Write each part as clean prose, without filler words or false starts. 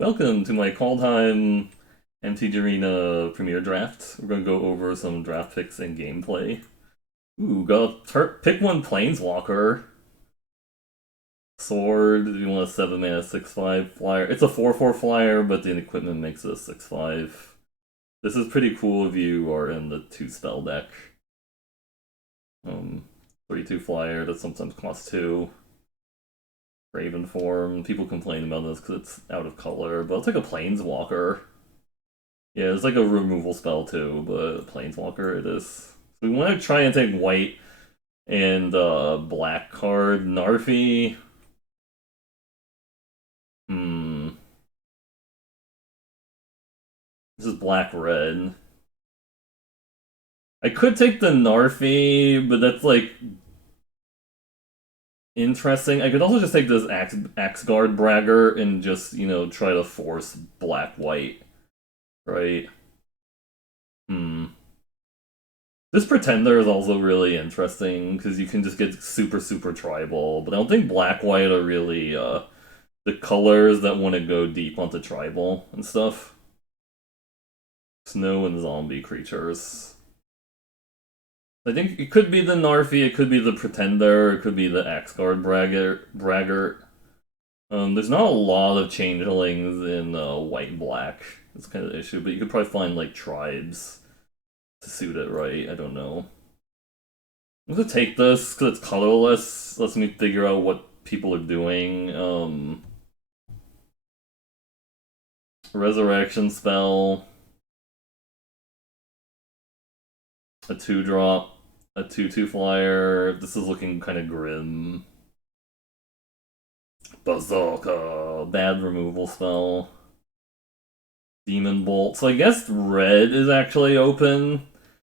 Welcome to my Kaldheim MTG Arena Premier Draft. We're going to go over some draft picks and gameplay. Ooh, pick one Planeswalker. Sword, you want a 7 mana 6/5 flyer. It's a 4/4 flyer, but the equipment makes it a 6/5. This is pretty cool if you are in the 2 spell deck. 3/2 flyer that sometimes costs 2. Raven form. People complain about this because it's out of color, but it's like a Planeswalker. Yeah, it's like a removal spell too, but a Planeswalker it is. So we want to try and take white and black card. Narfi. This is black-red. I could take the Narfi, but that's like interesting. I could also just take this Axeguard Bragger and just, try to force black-white. Right? This Pretender is also really interesting, because you can just get super, super tribal, but I don't think black-white are really, the colors that want to go deep onto tribal and stuff. Snow and zombie creatures. I think it could be the Narfi, it could be the Pretender, it could be the Axeguard Braggart. There's not a lot of changelings in white and black. That's kind of the issue, but you could probably find like tribes to suit it right. I don't know. I'm gonna take this because it's colorless. Lets me figure out what people are doing. Resurrection spell. A 2-drop. A 2/2 flyer. This is looking kind of grim. Bazooka. Bad removal spell. Demon Bolt. So I guess red is actually open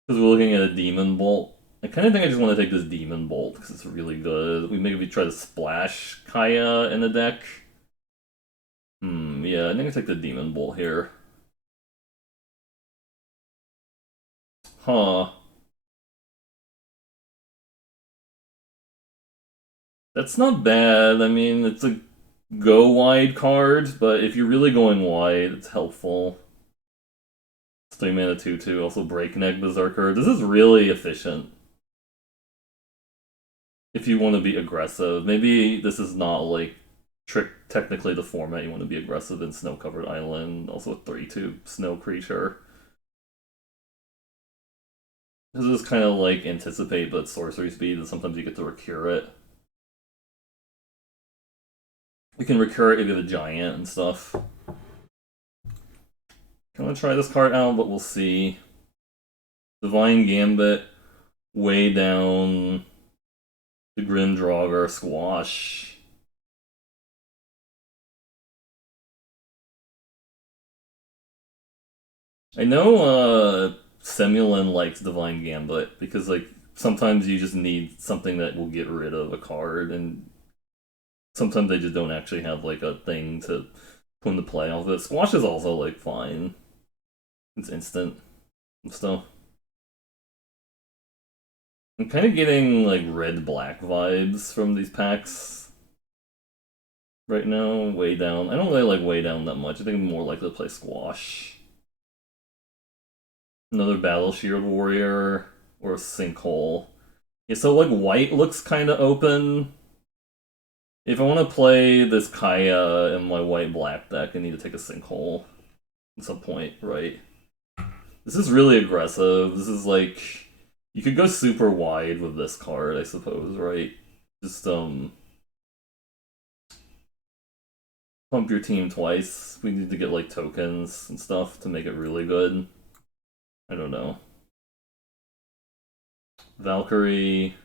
because we're looking at a Demon Bolt. I kind of think I just want to take this Demon Bolt because it's really good. We maybe try to splash Kaya in the deck. Yeah, I think I take the Demon Bolt here. Huh. That's not bad. I mean, it's a go wide card, but if you're really going wide, it's helpful. 3 mana 2/2, also Breakneck Berserker. This is really efficient. If you want to be aggressive. Maybe this is not like technically the format you want to be aggressive in Snow Covered Island. Also a 3/2 snow creature. This is kind of like anticipate, but sorcery speed, and sometimes you get to recur it. You can recur it if you have a giant and stuff. I'm gonna try this card out, but we'll see. Divine Gambit, way down. The Grim Draugr, Squash. I know Semulin likes Divine Gambit because like sometimes you just need something that will get rid of a card, and sometimes they just don't actually have like a thing to put into play off it. Squash is also like fine. It's instant and stuff. I'm kind of getting like red-black vibes from these packs right now. Way down. I don't really like way down that much. I think I'm more likely to play Squash. Another Battle Shield Warrior or a Sinkhole. Yeah, so like white looks kind of open. If I want to play this Kaya in my white-black deck, I need to take a Sinkhole at some point, right? This is really aggressive. This is like... You could go super wide with this card, I suppose, right? Just, pump your team twice. We need to get, like, tokens and stuff to make it really good. I don't know. Valkyrie.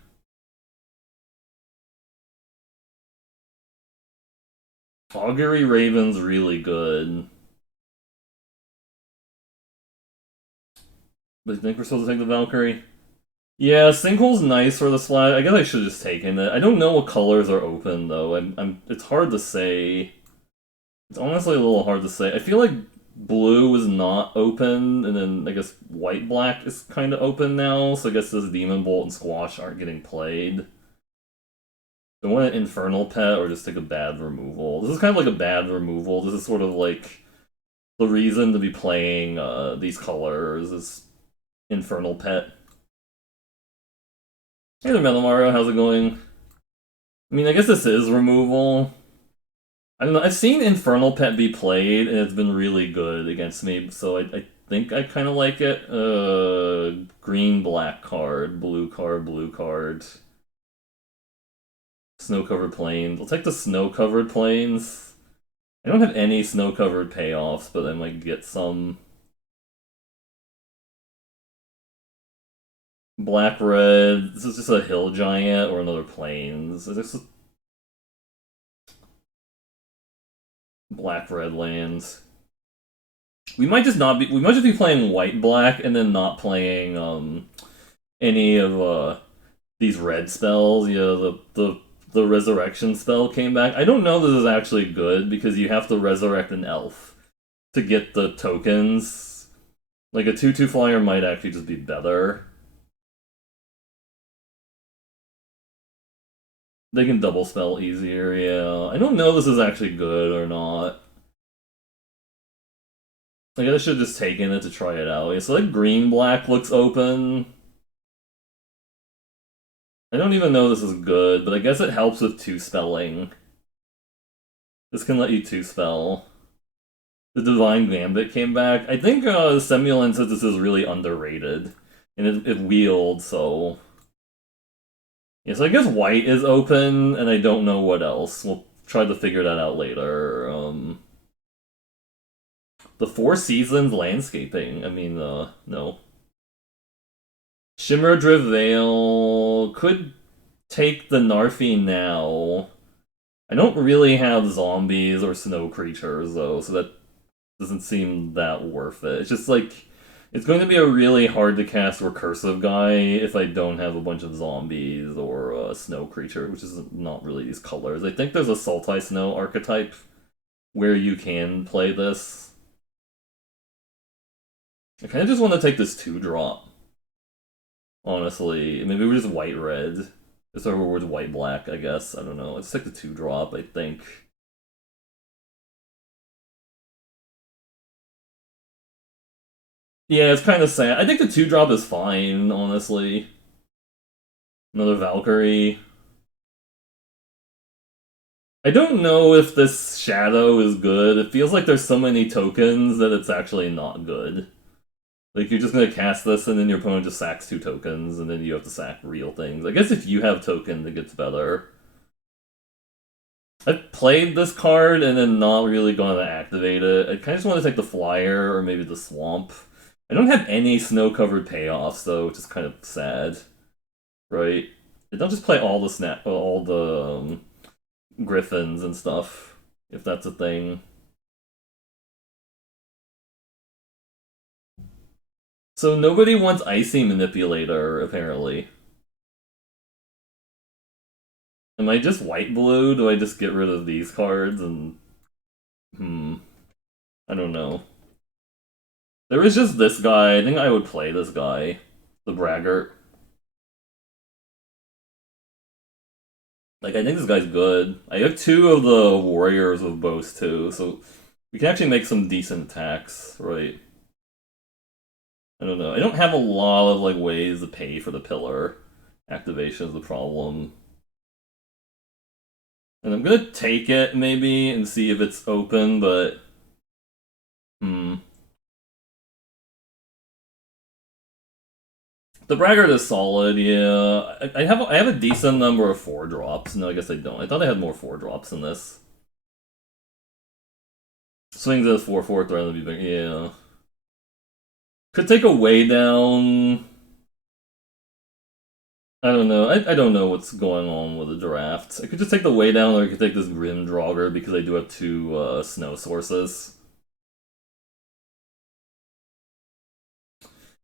Augury Raven's really good. But you think we're supposed to take the Valkyrie? Yeah, Sinkhole's nice for the slide. I guess I should have just taken it. I don't know what colors are open though. It's hard to say. It's honestly a little hard to say. I feel like blue is not open, and then I guess white black is kind of open now. So I guess this Demon Bolt and Squash aren't getting played. Do I want an Infernal Pet or just take a bad removal? This is kind of like a bad removal. This is sort of like the reason to be playing these colors is Infernal Pet. Hey there, Metal Mario, how's it going? I mean, I guess this is removal. I don't know, I've seen Infernal Pet be played, and it's been really good against me, so I think I kind of like it. Green, black card, blue card, blue card. Snow-covered plains. I'll take the snow-covered plains. I don't have any snow-covered payoffs, but I might get some. Black, red. This is just a hill giant or another plains. Is this black, red lands? We might just not be. We might just be playing white, black, and then not playing any of these red spells. Yeah, the resurrection spell came back. I don't know this is actually good because you have to resurrect an elf to get the tokens. Like a 2/2 flyer might actually just be better. They can double spell easier, yeah. I don't know if this is actually good or not. I guess I should have just taken it to try it out. Yeah, so like green-black looks open. I don't even know this is good, but I guess it helps with 2-spelling. This can let you 2-spell. The Divine Gambit came back. I think Semulan says this is really underrated. And it wheeled, so... Yeah, so I guess white is open, and I don't know what else. We'll try to figure that out later. The Four Seasons landscaping. I mean, no. Shimmer Drift Veil could take the Narfi now. I don't really have zombies or snow creatures, though, so that doesn't seem that worth it. It's just like, it's going to be a really hard to cast recursive guy if I don't have a bunch of zombies or a snow creature, which is not really these colors. I think there's a Sultai Snow archetype where you can play this. I kind of just want to take this 2-drop. Honestly, maybe we're just white-red. It's over with white-black, I guess. I don't know. Let's take the 2-drop, I think. Yeah, it's kind of sad. I think the 2-drop is fine, honestly. Another Valkyrie. I don't know if this Shadow is good. It feels like there's so many tokens that it's actually not good. Like, you're just gonna cast this, and then your opponent just sacks 2 tokens, and then you have to sack real things. I guess if you have token, it gets better. I've played this card, and then not really gonna activate it. I kind of just want to take the Flyer, or maybe the Swamp. I don't have any snow-covered payoffs, though, which is kind of sad. Right? I don't just play all the Griffins and stuff, if that's a thing. So nobody wants Icy Manipulator, apparently. Am I just white-blue? Do I just get rid of these cards and... I don't know. There is just this guy. I think I would play this guy. The Braggart. Like, I think this guy's good. I have 2 of the Warriors with bows, too, so... We can actually make some decent attacks, right? I don't know. I don't have a lot of, like, ways to pay for the pillar. Activation is the problem. And I'm gonna take it, maybe, and see if it's open, but... The Braggart is solid, yeah. I have a decent number of 4-drops. No, I guess I don't. I thought I had more 4-drops in this. Swings as 4/4 rather than be big, yeah. Could take a way down. I don't know. I don't know what's going on with the draft. I could just take the way down, or I could take this Grim Draugr because I do have 2 snow sources.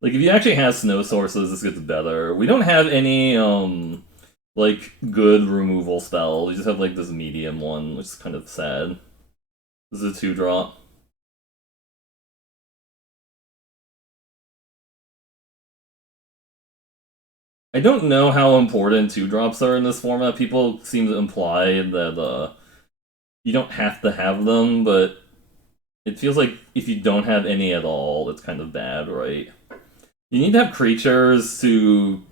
Like, if you actually have snow sources, this gets better. We don't have any, like, good removal spell. We just have, like, this medium one, which is kind of sad. This is a 2-drop. I don't know how important 2-drops are in this format. People seem to imply that you don't have to have them, but it feels like if you don't have any at all, it's kind of bad, right? You need to have creatures to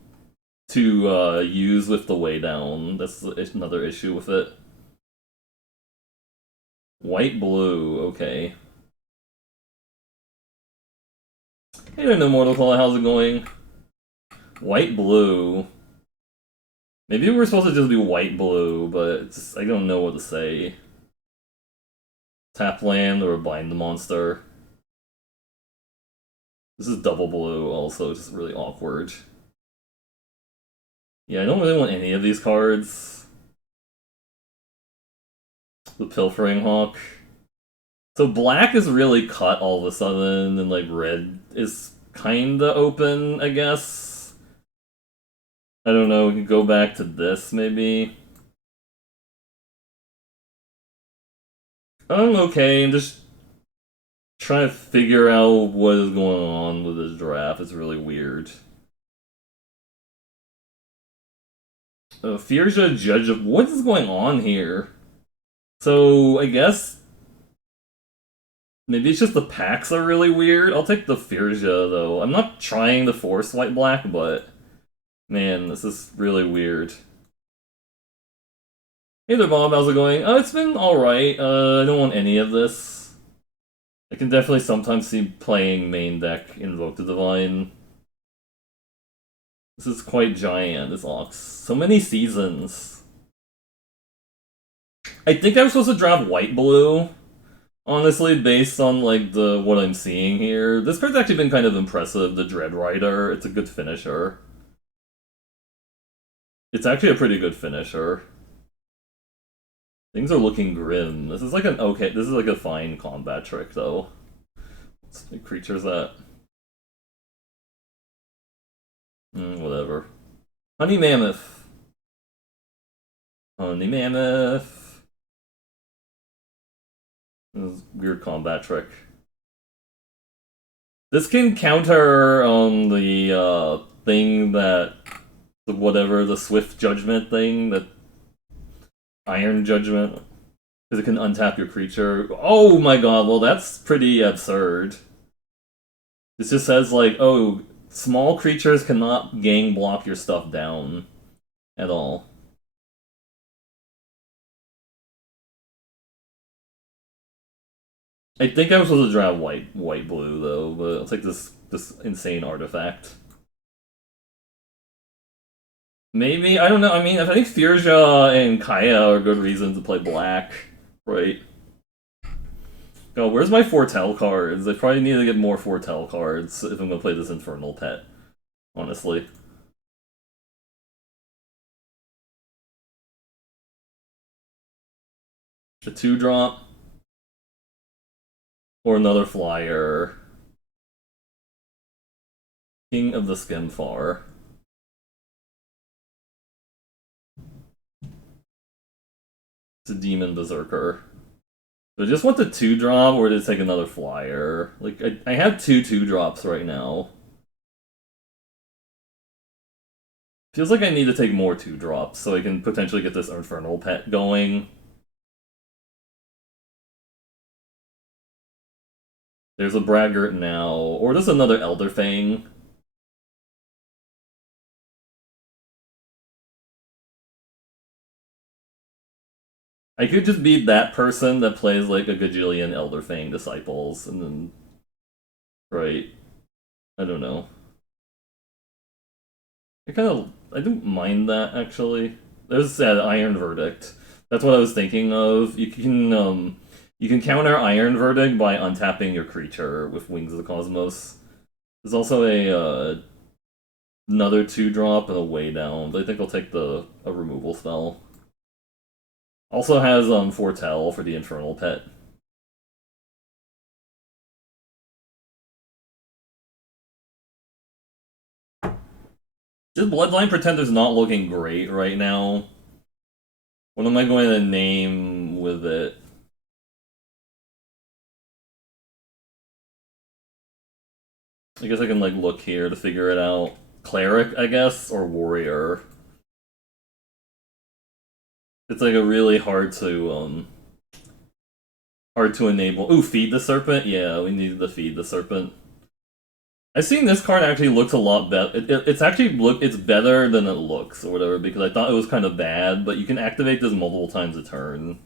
use with the way down. That's another issue with it. White blue, okay. Hey there, no Mortal Kombat, how's it going? White blue. Maybe we're supposed to just do white blue, but it's just, I don't know what to say. Tap land or bind the monster. This is double blue, also, just really awkward. Yeah, I don't really want any of these cards. The Pilfering Hawk. So black is really cut all of a sudden, and like red is kinda open, I guess. I don't know, we can go back to this maybe. I'm okay, I'm just trying to figure out what is going on with this draft. It's really weird. Firja Judge of... What is going on here? So, I guess... Maybe it's just the packs are really weird. I'll take the Firja, though. I'm not trying to force white-black, but... Man, this is really weird. Hey there, Bob. How's it going? It's been alright. I don't want any of this. I can definitely sometimes see playing main deck Invoke the Divine. This is quite giant, this Ox. So many seasons. I think I was supposed to draft white-blue. Honestly, based on like what I'm seeing here. This card's actually been kind of impressive, the Dread Rider. It's a good finisher. It's actually a pretty good finisher. Things are looking grim. This is like an okay, this is like a fine combat trick though. Let's see creatures that. Whatever. Honey Mammoth. Honey Mammoth. This is weird combat trick. This can counter the thing that whatever the Swift Judgment thing, that Iron Judgment, because it can untap your creature. Oh my god! Well, that's pretty absurd. This just says like, oh, small creatures cannot gang block your stuff down at all. I think I was supposed to draw white blue though, but I'll take this insane artifact. Maybe, I don't know. I mean, I think Firja and Kaya are good reasons to play black, right? Oh, where's my Foretell cards? I probably need to get more Foretell cards if I'm gonna play this Infernal Pet, honestly. A 2-drop. Or another flyer. King of the Skemfar. It's a Demon Berserker. Do I just want the 2-drop or to take another flyer? Like, I have two 2-drops right now. Feels like I need to take more 2-drops so I can potentially get this Infernal Pet going. There's a Braggart now, or just another Elderfang. I could just be that person that plays like a gajillion Elderfang Disciples, and then... Right. I don't know. I don't mind that, actually. There's that Iron Verdict. That's what I was thinking of. You can counter Iron Verdict by untapping your creature with Wings of the Cosmos. There's also another 2-drop and a way down, but I think I'll take a removal spell. Also has Foretell for the Infernal Pet. This Bloodline Pretender's not looking great right now. What am I going to name with it? I guess I can like look here to figure it out. cleric, I guess, or warrior. It's like a really hard to enable. Ooh, feed the serpent. Yeah, we needed to feed the serpent. I seen this card actually looks a lot better. It's actually it's better than it looks or whatever because I thought it was kind of bad. But you can activate this multiple times a turn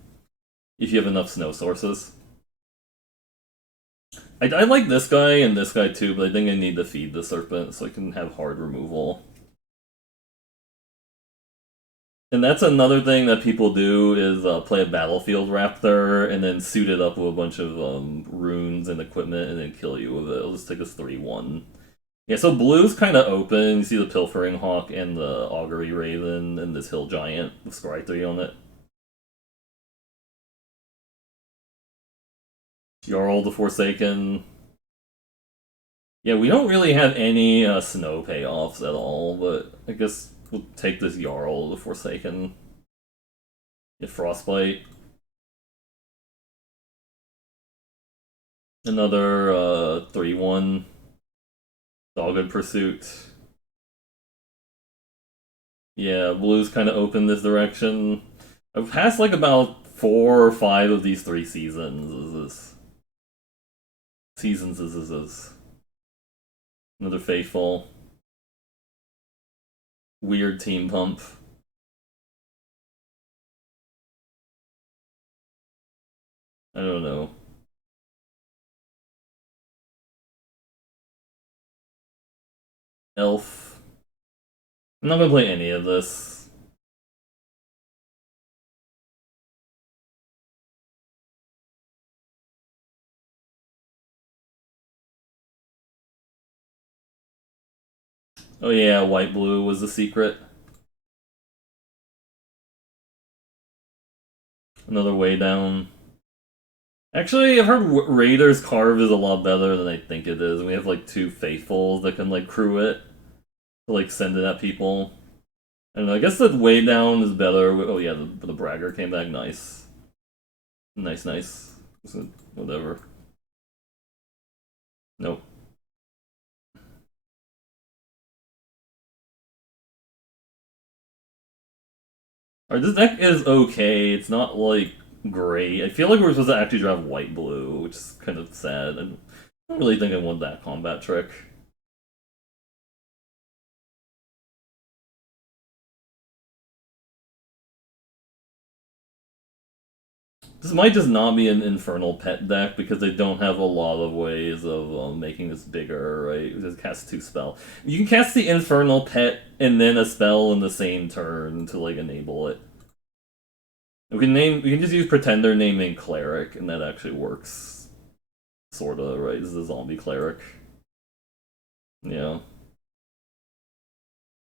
if you have enough snow sources. I like this guy and this guy too, but I think I need to feed the serpent so I can have hard removal. And that's another thing that people do is play a battlefield raptor and then suit it up with a bunch of runes and equipment and then kill you with it. It'll just take us 3-1. Yeah, so blue's kind of open. You see the Pilfering Hawk and the Augury Raven and this Hill Giant with Scry 3 on it. Jarl the Forsaken. Yeah, we don't really have any snow payoffs at all, but I guess we'll take this Jarl the Forsaken. Get Frostbite. Another 3-1. Dogged Pursuit. Yeah, blue's kind of open this direction. I've passed like about 4 or 5 of these 3 seasons. Is this. Another Faithful. Weird Team Pump. I don't know. Elf. I'm not gonna play any of this. Oh yeah, white blue was the secret. Another way down. Actually, I've heard Raiders Carve is a lot better than I think it is. We have like 2 faithfuls that can like crew it to like send it at people. I don't know. I guess the way down is better. Oh yeah, the bragger came back nice. Nice. Whatever. Nope. Alright, this deck is okay. It's not like great. I feel like we're supposed to actually drive white blue, which is kind of sad. I don't really think I want that combat trick. This might just not be an Infernal Pet deck because they don't have a lot of ways of making this bigger, right? Just cast 2 spell. You can cast the Infernal Pet and then a spell in the same turn to like enable it. We can just use Pretender naming Cleric and that actually works. Sorta, right? This is a zombie cleric. Yeah.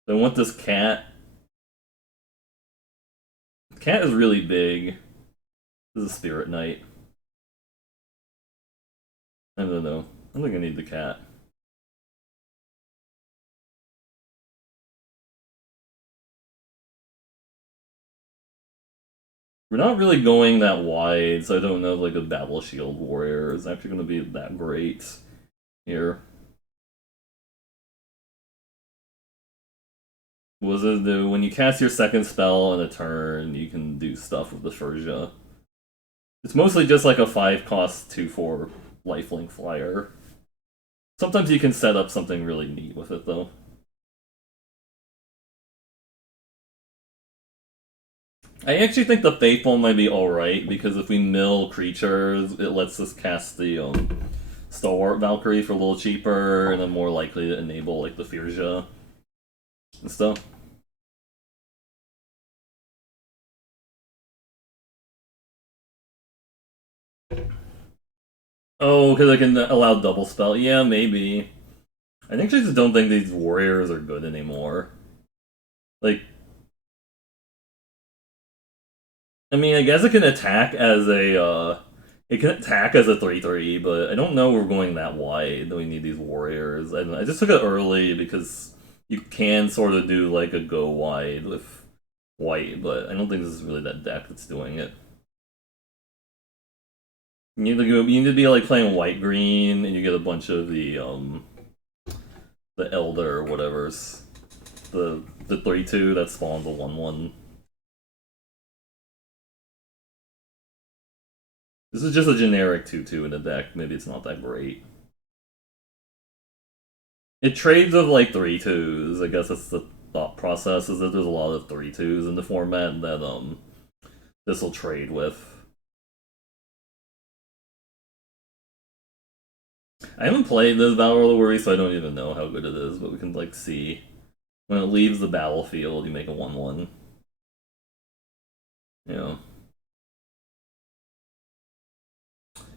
I want this cat. The cat is really big. This is a Spirit Knight. I don't know. I don't think I need the cat. We're not really going that wide, so I don't know if like a Battle Shield Warrior is actually going to be that great here. What does it do? When you cast your second spell in a turn, you can do stuff with the Furja. It's mostly just like a 5-cost 2/4 lifelink flyer. Sometimes you can set up something really neat with it, though. I actually think the Faithful might be alright, because if we mill creatures, it lets us cast the Stalwart Valkyrie for a little cheaper, and then more likely to enable like the Firja and stuff. Oh, because I can allow double spell? Yeah, maybe. I think I just don't think these warriors are good anymore. Like, I mean, I guess it can attack as it can attack as a 3/3, but I don't know we're going that wide that we need these warriors. I just took it early because you can sort of do like a go wide with white, but I don't think this is really that deck that's doing it. You need to be like playing white green, and you get a bunch of the the Elder or whatever's the 3/2 that spawns a 1/1. This is just a generic 2/2 in a deck. Maybe it's not that great. It trades of like 3/2s. I guess that's the thought process, is that there's a lot of 3/2s in the format that this will trade with. I haven't played this Battle Royale Worry, so I don't even know how good it is, but we can like see. When it leaves the battlefield, you make a 1/1. Yeah.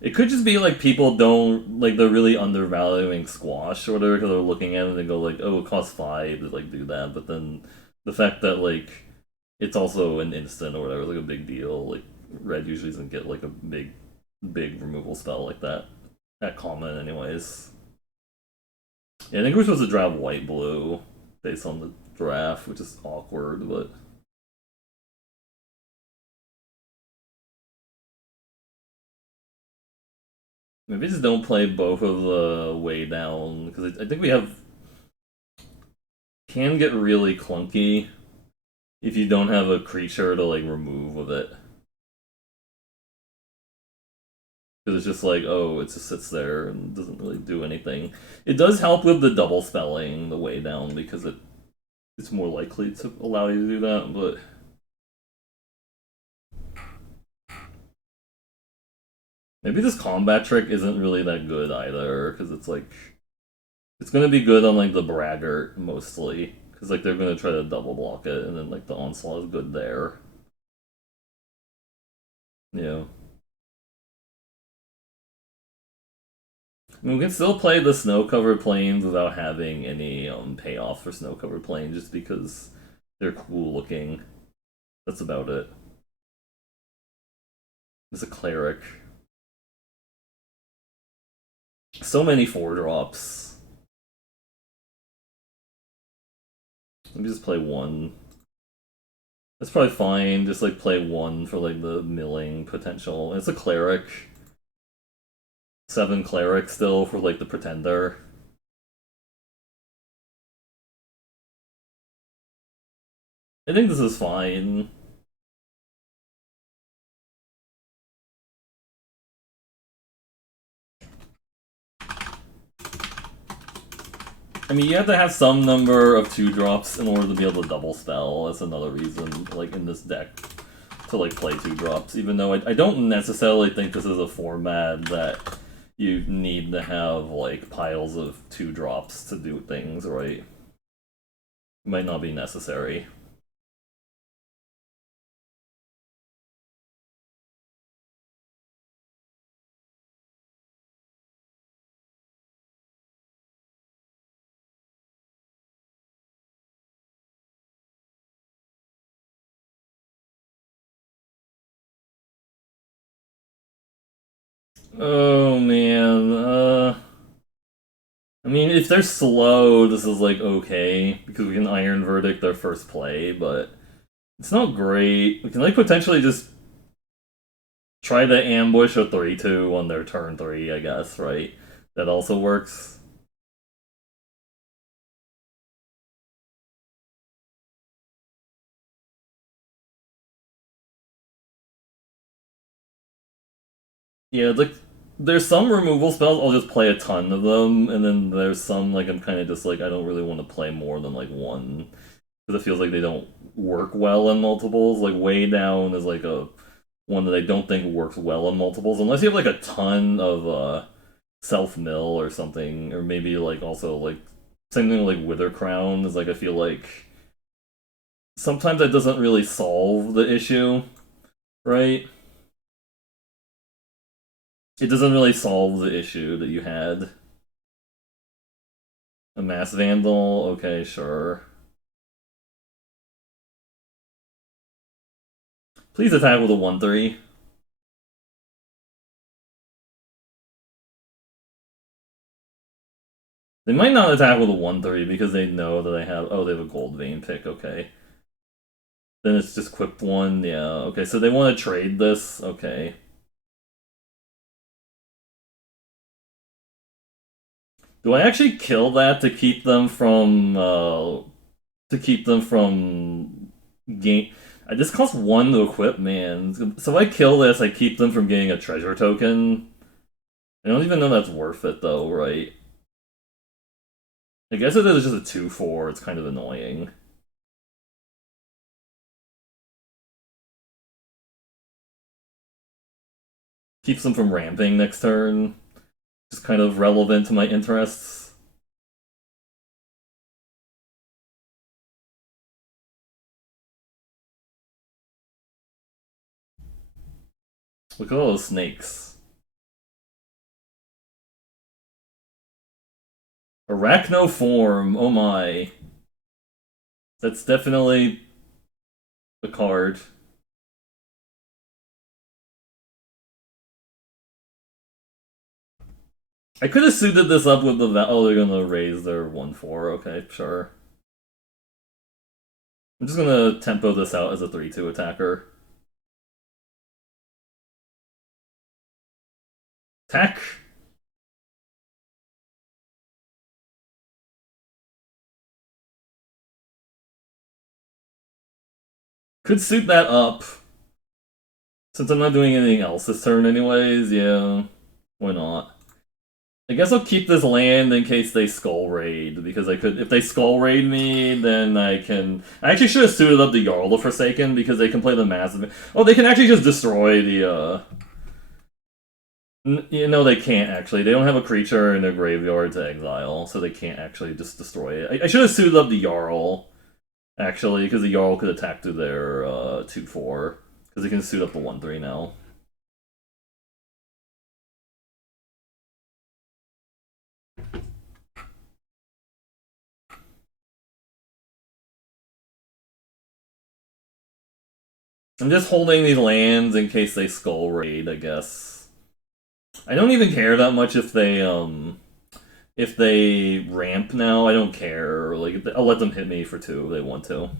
It could just be like people don't like, they're really undervaluing squash or whatever because they're looking at it and they go like, oh, it costs 5 to like do that, but then the fact that like it's also an instant or whatever is like a big deal. Like red usually doesn't get like a big removal spell like that at common anyways. Yeah, I think we're supposed to draft white blue based on the draft, which is awkward, but maybe just don't play both of the way down, because I think we have can get really clunky if you don't have a creature to like remove with it. Because it's just like, oh, it just sits there and doesn't really do anything. It does help with the double spelling the way down because it's more likely to allow you to do that, but maybe this combat trick isn't really that good either, because it's like it's gonna be good on like the braggart mostly, because like they're gonna try to double block it, and then like the onslaught is good there. Yeah. I mean, we can still play the snow-covered plains without having any payoff for snow-covered plains, just because they're cool looking. That's about it. There's a cleric. So many 4-drops. Let me just play one. That's probably fine. Just like play one for like the milling potential. It's a cleric. 7 cleric still for like the pretender. I think this is fine. I mean, you have to have some number of 2-drops in order to be able to double spell. That's another reason, like, in this deck, to, like, play 2-drops. Even though I don't necessarily think this is a format that you need to have, like, piles of 2-drops to do things, right? It might not be necessary. Oh, man, I mean, if they're slow, this is, like, okay, because we can Iron Verdict their first play, but it's not great. We can, like, potentially just try to ambush a 3/2 on their turn 3, I guess, right? That also works. Yeah, like, there's some removal spells, I'll just play a ton of them, and then there's some, like, I'm kind of just like, I don't really want to play more than, like, one. Because it feels like they don't work well in multiples. Like, Way Down is, like, a one that I don't think works well in multiples, unless you have, like, a ton of, self-mill or something, or maybe, like, also, like, same thing with, like, Wither Crown is, like, I feel like sometimes that doesn't really solve the issue, right? It doesn't really solve the issue that you had. A Mass Vandal, okay, sure. Please attack with a 1/3. They might not attack with a 1/3 because they know that they have. Oh, they have a Gold Vein pick, okay. Then it's just Quip 1, yeah, okay, so they want to trade this, okay. Do I actually kill that to keep them from game? This costs 1 to equip, man. So if I kill this, I keep them from getting a treasure token. I don't even know that's worth it though, right? I guess it is just a 2/4. It's kind of annoying. Keeps them from ramping next turn. Just kind of relevant to my interests. Look at all those snakes. Arachnoform, oh my. That's definitely a card. I could have suited this up with the... Oh, they're gonna raise their 1/4. Okay, sure. I'm just gonna tempo this out as a 3/2 attacker. Attack! Could suit that up. Since I'm not doing anything else this turn anyways, yeah. Why not? I guess I'll keep this land in case they skull raid, because I could... If they skull raid me, then I can... I actually should have suited up the Jarl of Forsaken, because they can play the massive... Oh, they can actually just destroy the, You know, they can't actually. They don't have a creature in their graveyard to exile, so they can't actually just destroy it. I should have suited up the Jarl, actually, because the Jarl could attack through their 2/4, because they can suit up the 1/3 now. I'm just holding these lands in case they skull raid, I guess. I don't even care that much if they ramp now. I don't care. Like, I'll let them hit me for 2 if they want to.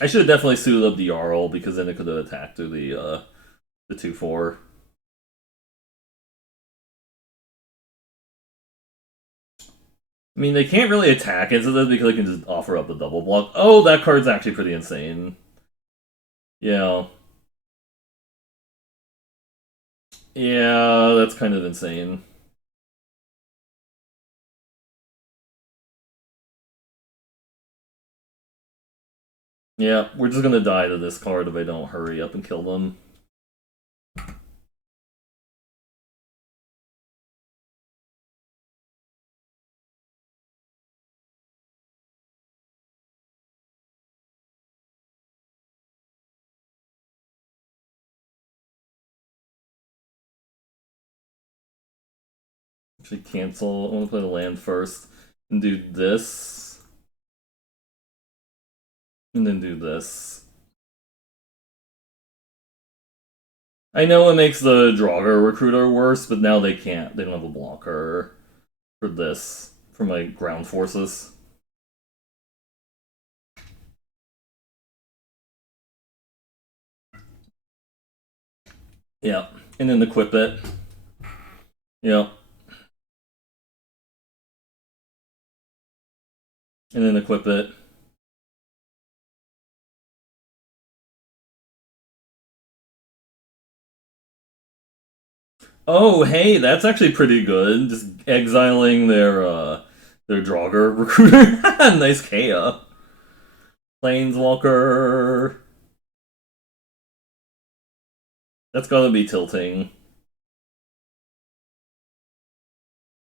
I should have definitely suited up the Jarl, because then it could have attacked through the 2/4. I mean, they can't really attack into this because they can just offer up the double block. Oh, that card's actually pretty insane. Yeah. Yeah, that's kind of insane. Yeah, we're just gonna die to this card if I don't hurry up and kill them. Actually, cancel. I want to play the land first. And do this. And then do this. I know it makes the Draugr Recruiter worse, but now they can't. They don't have a blocker for this. For my ground forces. Yeah. And then equip it. Yeah. And then equip it. Oh, hey, that's actually pretty good. Just exiling their Draugr recruiter. Nice Kea. Planeswalker. That's gotta be tilting.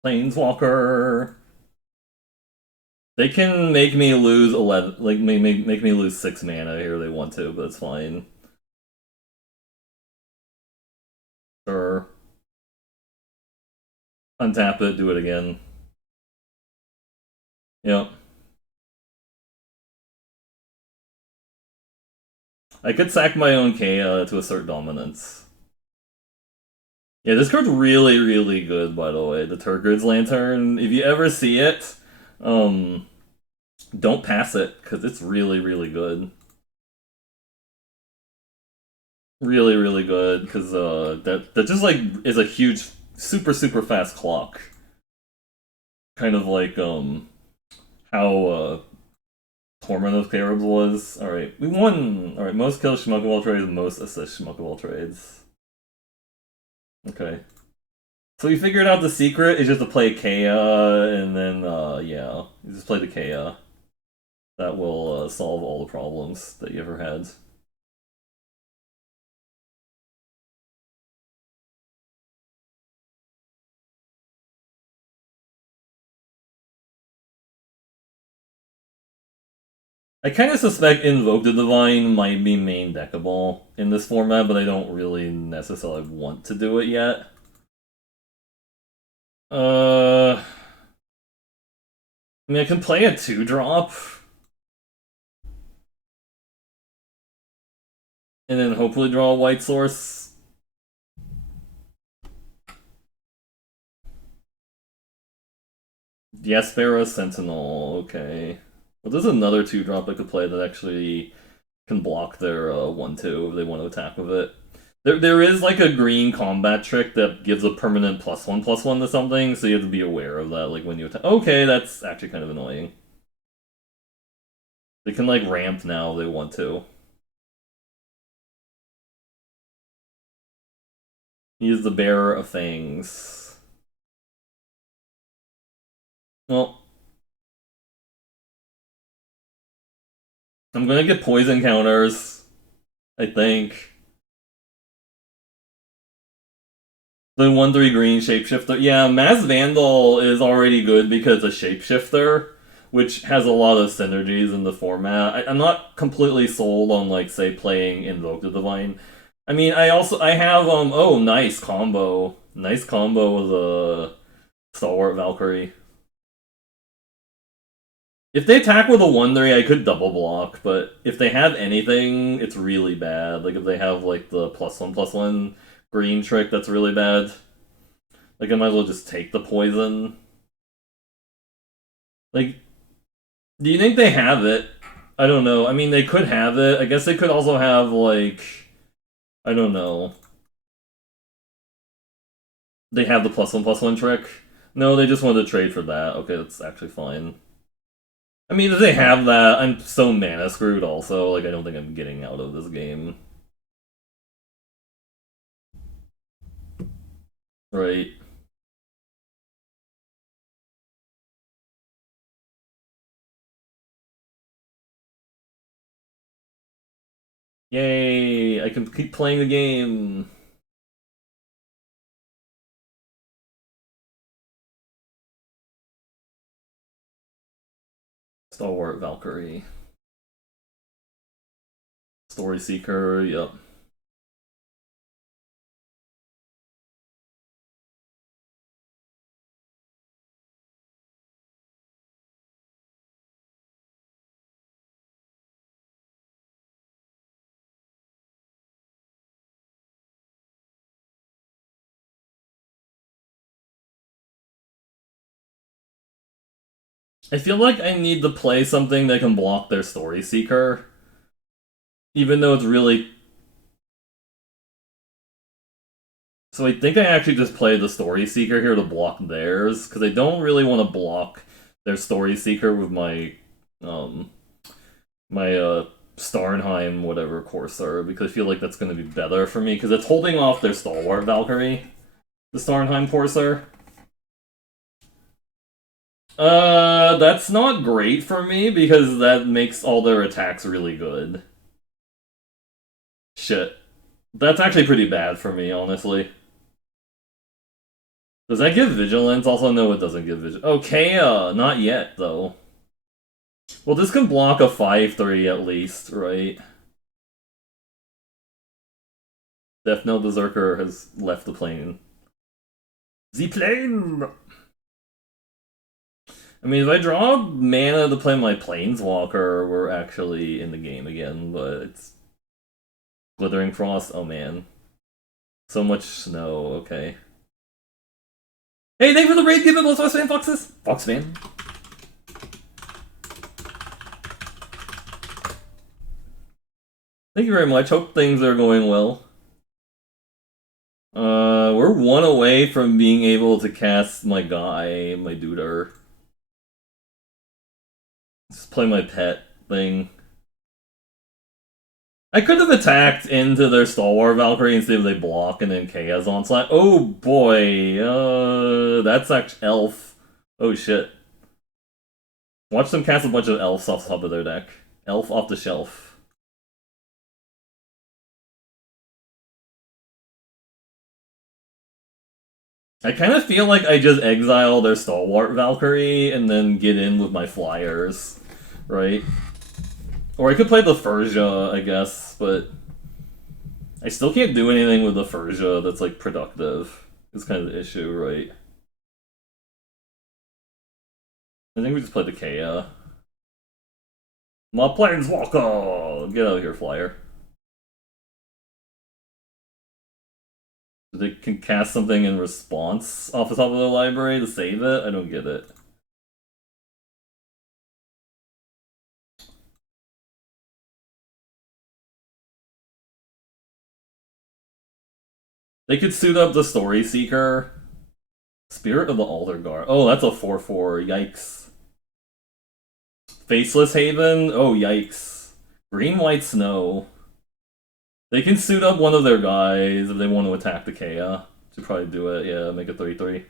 Planeswalker. They can make me lose 11, like make me lose 6 mana here if they want to, but it's fine. Sure. Untap it, do it again. Yep. I could sack my own Kea to assert dominance. Yeah, this card's really, really good, by the way. The Turgid's Lantern. If you ever see it, don't pass it, because it's really, really good. Really, really good, because that just, like, is a huge super fast clock. Kind of like how Torment of Caribs was. Alright, we won! Alright, most kills Schmuckable trades, most assists Schmuckable trades. Okay. So we figured out the secret is just to play Kea, and then, yeah, you just play the Kea. That will solve all the problems that you ever had. I kind of suspect Invoke the Divine might be main deckable in this format, but I don't really necessarily want to do it yet. I mean, I can play a 2-drop. And then hopefully draw a white source. Yaspera Sentinel, okay. Well, there's another 2-drop I could play that actually can block their 1-2 if they want to attack with it. There is like a green combat trick that gives a permanent +1/+1 to something, so you have to be aware of that, like when you attack. Okay, that's actually kind of annoying. They can like ramp now if they want to. He is the bearer of things. Well, I'm gonna get poison counters, I think. The 1/3 green shapeshifter. Yeah, Mass Vandal is already good because it's a shapeshifter, which has a lot of synergies in the format. I'm not completely sold on, like, say, playing Invoke the Divine. I mean, I have, oh, nice combo. Nice combo with a Stalwart Valkyrie. If they attack with a 1/3, I could double block, but if they have anything, it's really bad. Like, if they have, like, the +1/+1 green trick, that's really bad. Like, I might as well just take the poison. Like, do you think they have it? I don't know. I mean, they could have it. I guess they could also have, like, I don't know. They have the +1/+1 trick? No, they just wanted to trade for that. Okay, that's actually fine. I mean, if they have that, I'm so mana screwed also. Like, I don't think I'm getting out of this game. Right. Yay! I can keep playing the game. Stalwart Valkyrie. Story Seeker, yep. I feel like I need to play something that can block their Story Seeker. Even though it's really... So I think I actually just play the Story Seeker here to block theirs, because I don't really want to block their Story Seeker with my, Starnheim whatever Corsair, because I feel like that's going to be better for me, because it's holding off their Stalwart Valkyrie, the Starnheim Corsair. That's not great for me, because that makes all their attacks really good. Shit. That's actually pretty bad for me, honestly. Does that give Vigilance? Also, no, it doesn't give Vigilance. Okay, not yet, though. Well, this can block a 5/3 at least, right? Death Knell Berserker has left the plane. The plane! I mean, if I draw mana to play my Planeswalker, we're actually in the game again, but it's... Glittering Frost? Oh man. So much snow, okay. Hey, thank you for the raid, give it, Fox fan, Foxes! Fox fan. Thank you very much, hope things are going well. we're one away from being able to cast my guy, my duder. Just play my pet thing. I could have attacked into their Stalwart Valkyrie and see if they block and then Chaos Onslaught. Oh boy, that's actually Elf. Oh shit. Watch them cast a bunch of Elves off the top of their deck. Elf off the shelf. I kind of feel like I just exile their Stalwart Valkyrie and then get in with my flyers, right? Or I could play the Furja, I guess, but I still can't do anything with the Furja that's like productive. It's kind of the issue, right? I think we just play the Kea. My Planeswalker! Get out of here, flyer. They can cast something in response off the top of the library to save it? I don't get it. They could suit up the Story Seeker. Spirit of the Alder Guard. Oh, that's a 4/4. Yikes. Faceless Haven? Oh, yikes. Green White Snow. They can suit up one of their guys if they want to attack the Kea. Should probably do it, yeah, make it 3/3.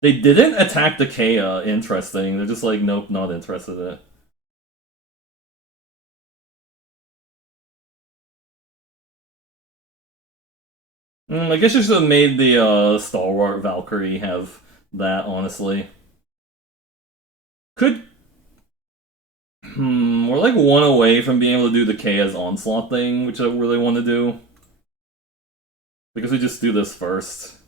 They didn't attack the Kea, interesting. They're just like, nope, not interested in it. I guess you should have made the Stalwart Valkyrie have that, honestly. Could... we're like one away from being able to do the Chaos Onslaught thing, which I really want to do. Because we just do this first.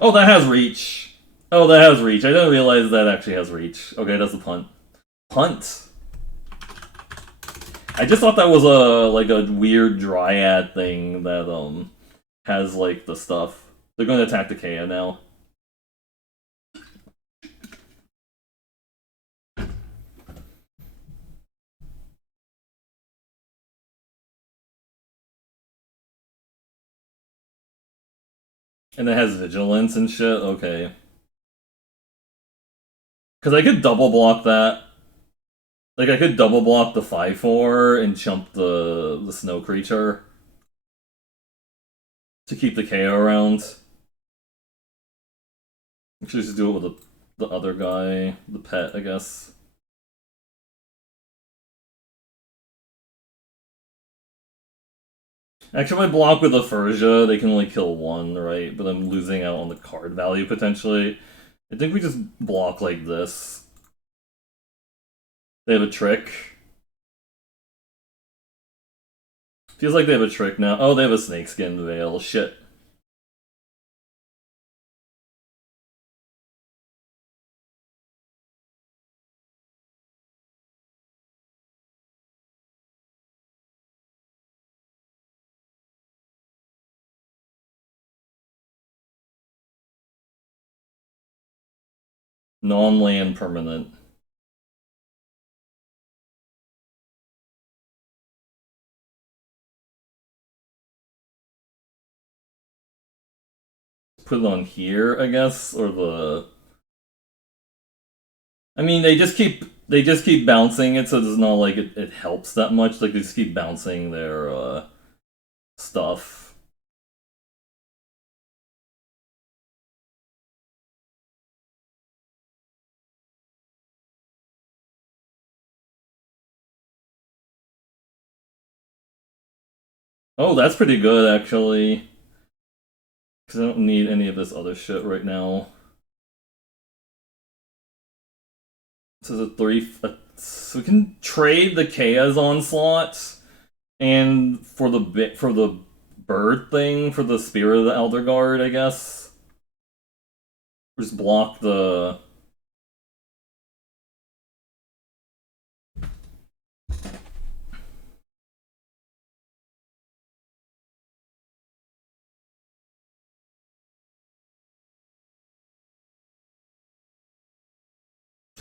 Oh, that has reach. Oh, that has reach. I didn't realize that actually has reach. Okay, that's a punt. Punt. I just thought that was a like a weird Dryad thing that has like the stuff. They're going to attack the Kea now. And it has vigilance and shit. Okay. Because I could double block that. Like I could double block the 5/4 and jump the snow creature to keep the KO around. Actually, just do it with the other guy, the pet, I guess. Actually, if I block with the Furja, they can only kill one, right? But I'm losing out on the card value, potentially. I think we just block like this. They have a trick. Feels like they have a trick now. Oh, they have a snakeskin veil. Shit. Non-land permanent. Put it on here, I guess, or the... I mean, they just keep bouncing it, so it's not like it helps that much. Like, they just keep bouncing their, stuff. Oh, that's pretty good, actually. Because I don't need any of this other shit right now. This is a 3... so we can trade the Chaos Onslaught, and for the bird thing, for the Spirit of the Elder Guard, I guess. Just block the...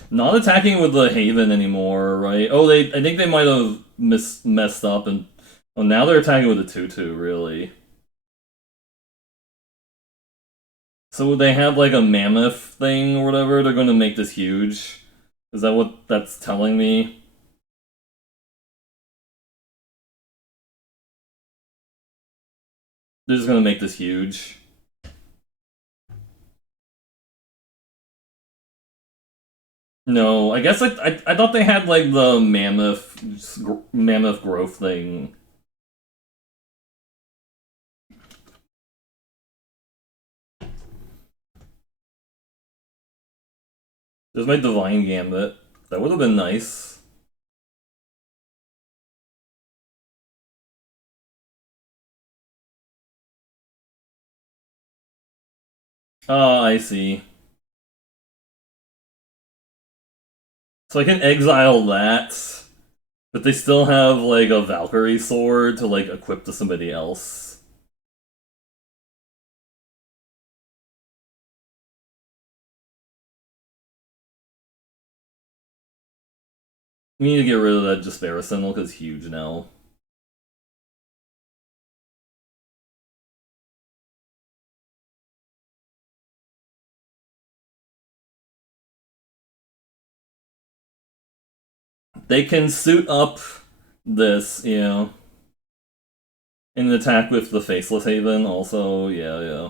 Not attacking with the Haven anymore, right? Oh, I think they might have messed up and oh, now they're attacking with the 2/2, really. So they have like a mammoth thing or whatever. They're going to make this huge. Is that what that's telling me? They're just going to make this huge. No, I guess I thought they had like the mammoth growth thing. There's my Divine Gambit. That would have been nice. Oh, I see. So I can exile that, but they still have like a Valkyrie sword to like equip to somebody else. We need to get rid of that Despair Sentinel because it's huge now. They can suit up this, you know, and attack with the Faceless Haven also, yeah.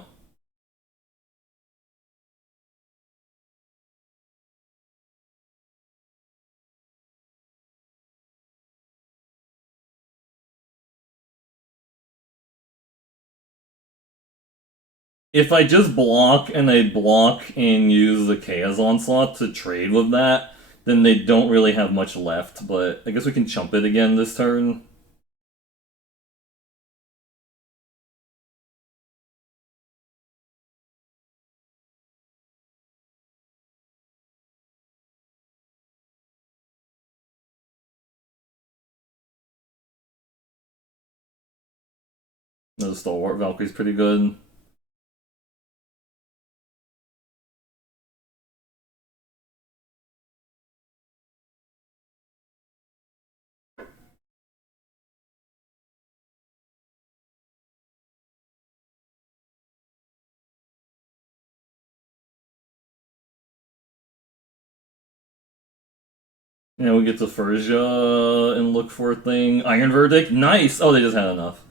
If I just block and I block and use the Chaos Onslaught to trade with that, then they don't really have much left, but I guess we can chump it again this turn. The Stalwart Valkyrie's pretty good. Yeah, we get to Furgia and look for a thing. Iron Verdict, nice! Oh, they just had enough.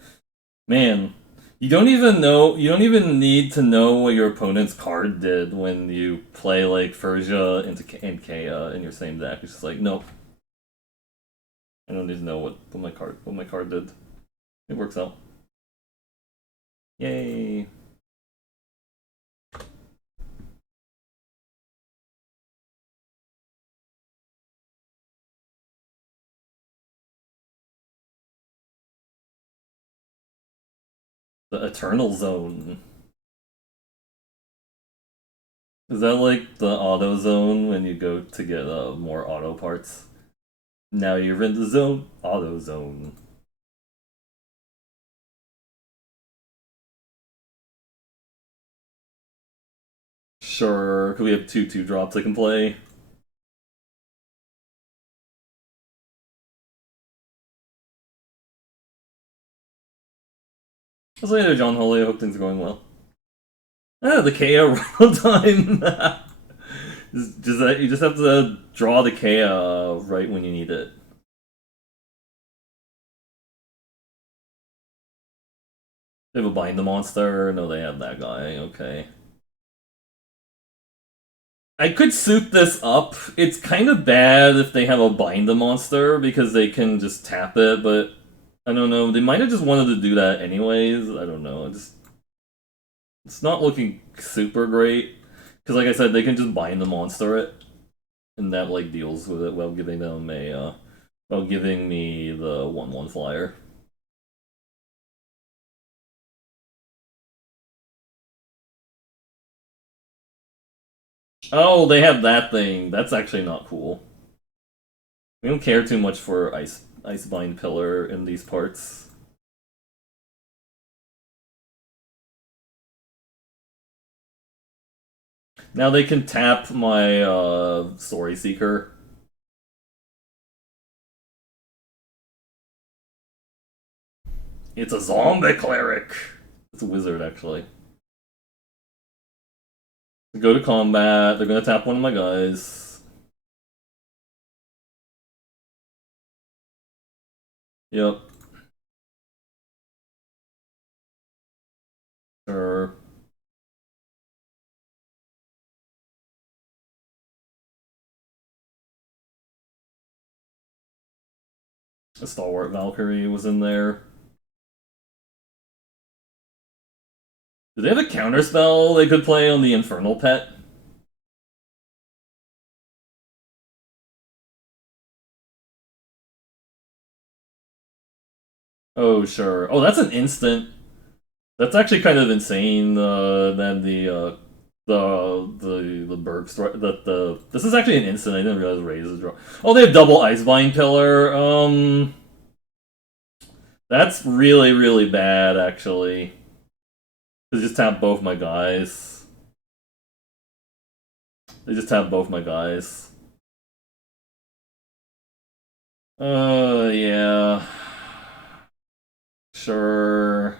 Man, you don't even know, you don't even need to know what your opponent's card did when you play like Furgia and Kea in your same deck. It's just like, nope. I don't need to know what my card did. It works out. Yay. The Eternal Zone. Is that like the auto zone when you go to get more auto parts? Now you're in the zone, auto zone. Sure, could we have 2/2 drops I can play? I'll see you later, John Holy. I hope things are going well. Ah, the KO roll time. You just have to draw the KO right when you need it. They have a bind the monster. No, they have that guy. Okay. I could suit this up. It's kind of bad if they have a bind the monster because they can just tap it, but I don't know. They might have just wanted to do that anyways. I don't know. It's not looking super great because, like I said, they can just bind the monster it, and that like deals with it while giving them while giving me the 1/1 flyer. Oh, they have that thing. That's actually not cool. We don't care too much for Icebind Pillar in these parts. Now they can tap my Story Seeker. It's a zombie cleric. It's a wizard, actually. Go to combat. They're gonna tap one of my guys. Yep. Sure. A Stalwart Valkyrie was in there. Do they have a counterspell they could play on the Infernal Pet? Oh, sure. Oh, that's an instant. That's actually kind of insane. Then the Berg strike. The this is actually an instant. I didn't realize raises draw. Oh, they have double Icebind Pillar. That's really bad actually. They just tap both my guys. They just tap both my guys. Yeah. Sure.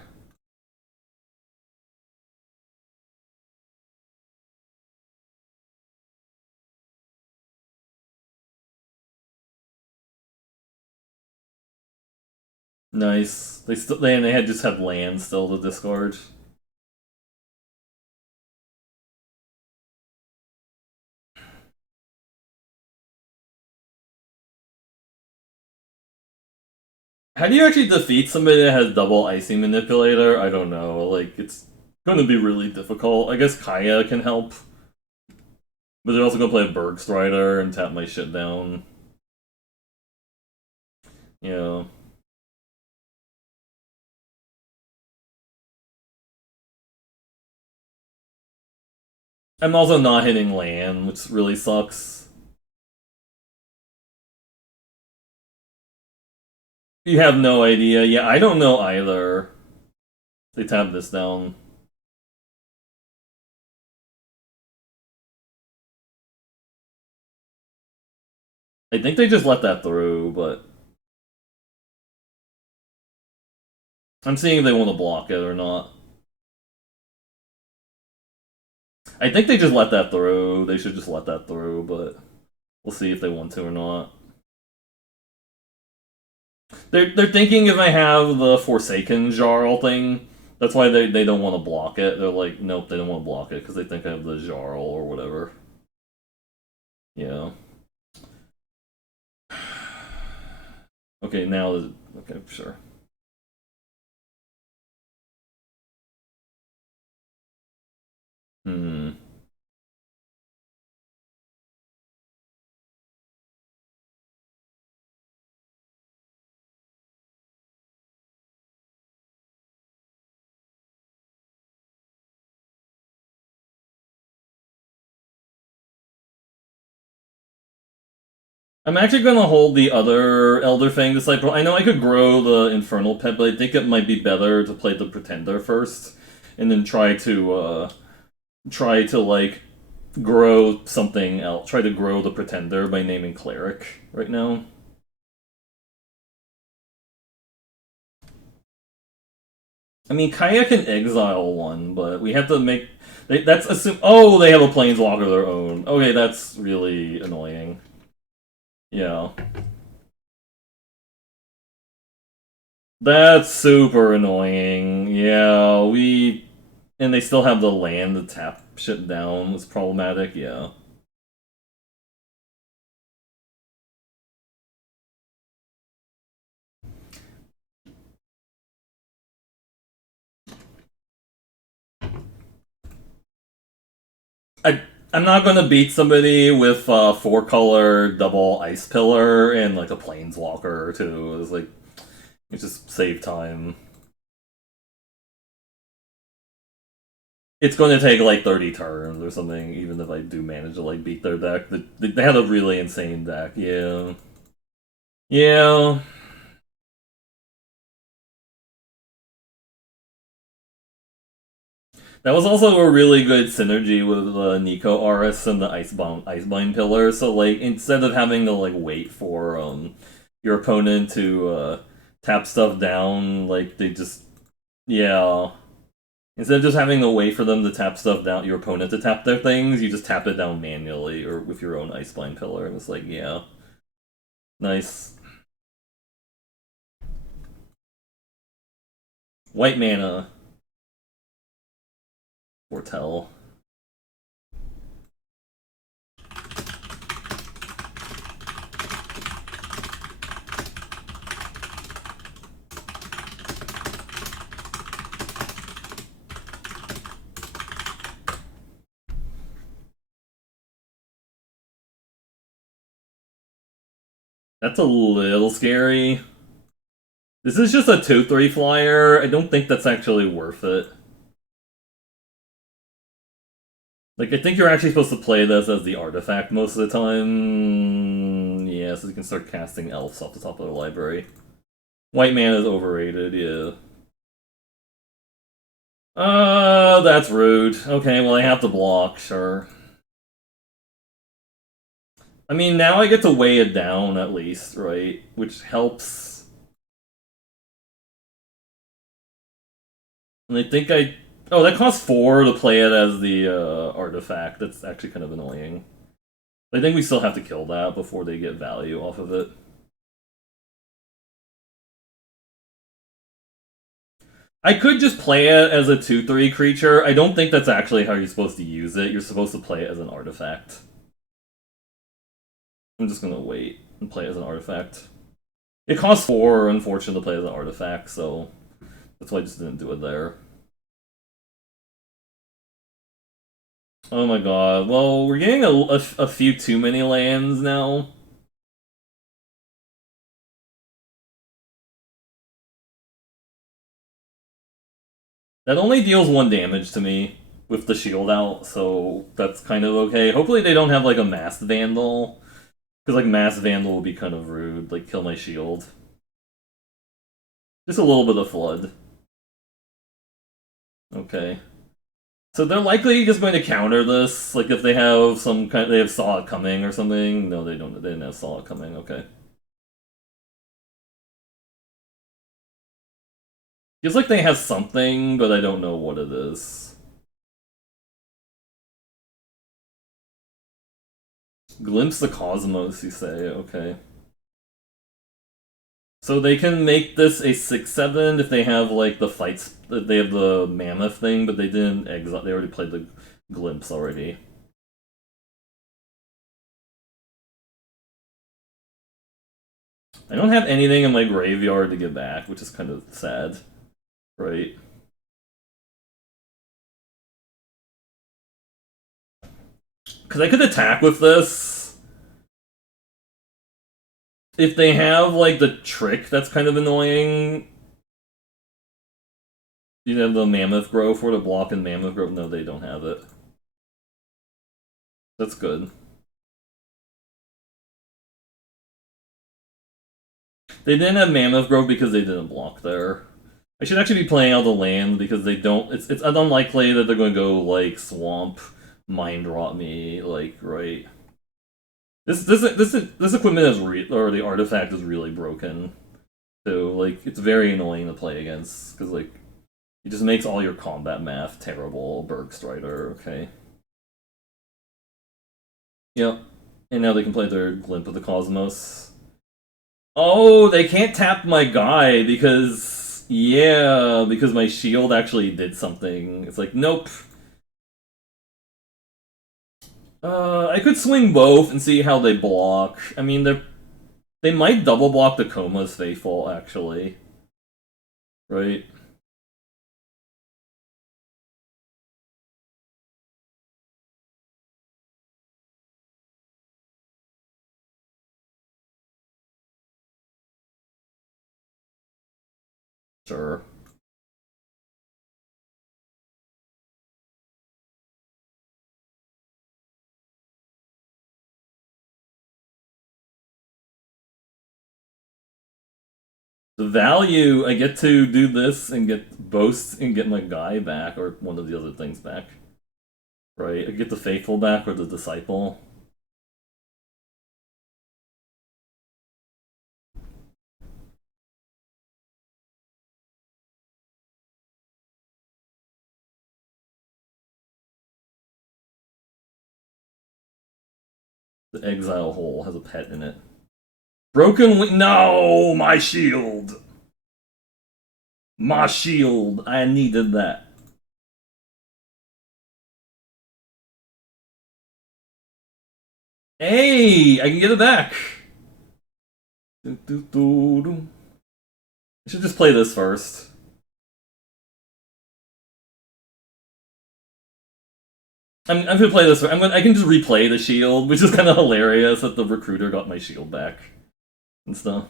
Nice. They had just had land still to discard. How do you actually defeat somebody that has double Icy Manipulator? I don't know. Like, it's going to be really difficult. I guess Kaya can help. But they're also going to play a Berg Strider and tap my shit down. Yeah. I'm also not hitting land, which really sucks. You have no idea. Yeah, I don't know either. They tap this down. I think they just let that through, but I'm seeing if they want to block it or not. I think they just let that through. They should just let that through, but we'll see if they want to or not. They're thinking if I have the Forsaken Jarl thing, that's why they don't want to block it. They're like, nope, they don't want to block it because they think I have the Jarl or whatever. Yeah. Okay, now okay, sure. Hmm. I'm actually gonna hold the other Elder Fang Disciple. I know I could grow the Infernal Pet, but I think it might be better to play the Pretender first, and then try to like grow something else. Try to grow the Pretender by naming Cleric right now. I mean, Kaya can exile one, but we have to make. That's assume. Oh, they have a planeswalker of their own. Okay, that's really annoying. Yeah, that's super annoying. Yeah, we and they still have the land to tap shit down. It's problematic. Yeah. I'm not gonna beat somebody with 4-color double ice pillar and like a planeswalker or two. It's just save time. It's going to take like 30 turns or something, even if I do manage to like beat their deck. They have a really insane deck, yeah. Yeah. That was also a really good synergy with Nico Aris and the Icebind pillar. So like instead of having to like wait for your opponent to tap stuff down, like they just yeah. Instead of just having to wait for them to tap stuff down, your opponent to tap their things, you just tap it down manually or with your own Icebind pillar. And it's like, yeah. Nice. White mana. Foretell. That's a little scary. This is just a 2-3 flyer. I don't think that's actually worth it. Like, I think you're actually supposed to play this as the artifact most of the time. Yeah, so you can start casting elves off the top of the library. White mana is overrated, yeah. That's rude. Okay, well, I have to block, sure. I mean, now I get to weigh it down, at least, right? Which helps. And I think I... Oh, that costs 4 to play it as the artifact. That's actually kind of annoying. I think we still have to kill that before they get value off of it. I could just play it as a 2-3 creature. I don't think that's actually how you're supposed to use it. You're supposed to play it as an artifact. I'm just gonna wait and play it as an artifact. It costs 4, unfortunately, to play as an artifact, so that's why I just didn't do it there. Oh my god. Well, we're getting a few too many lands now. That only deals 1 damage to me with the shield out, so that's kind of okay. Hopefully they don't have like a Masked Vandal, because like Masked Vandal will be kind of rude, like kill my shield. Just a little bit of flood. Okay. So they're likely just going to counter this, like if they have some kind, they have saw it coming or something. No, they don't. They didn't have saw it coming. Okay. Feels like they have something, but I don't know what it is. Glimpse the Cosmos, you say? Okay. So they can make this a 6/7 if they have like the fights. They have the mammoth thing, but they didn't exile. They already played the glimpse already. I don't have anything in my graveyard to get back, which is kind of sad, right? Because I could attack with this. If they have like the trick, that's kind of annoying. You have the mammoth growth for the block and mammoth growth. No, they don't have it. That's good. They didn't have mammoth growth because they didn't block there. I should actually be playing out the land because they don't. It's unlikely that they're going to go like swamp, mind rot me, like right. This equipment is or the artifact is really broken. So like it's very annoying to play against because like it just makes all your combat math terrible. Bergstrider, okay. Yep. And now they can play their Glimp of the Cosmos. Oh, they can't tap my guy because yeah, because my shield actually did something. It's like nope. I could swing both and see how they block. I mean, they might double block the Coma's Faithful actually, right? Sure. The value, I get to do this and get boast and get my guy back, or one of the other things back. Right? I get the faithful back or the disciple. The exile hole has a pet in it. Broken wing. No! My shield! My shield! I needed that. Hey! I can get it back! I should just play this first. I'm gonna play this. I can just replay the shield, which is kind of hilarious that the recruiter got my shield back and stuff.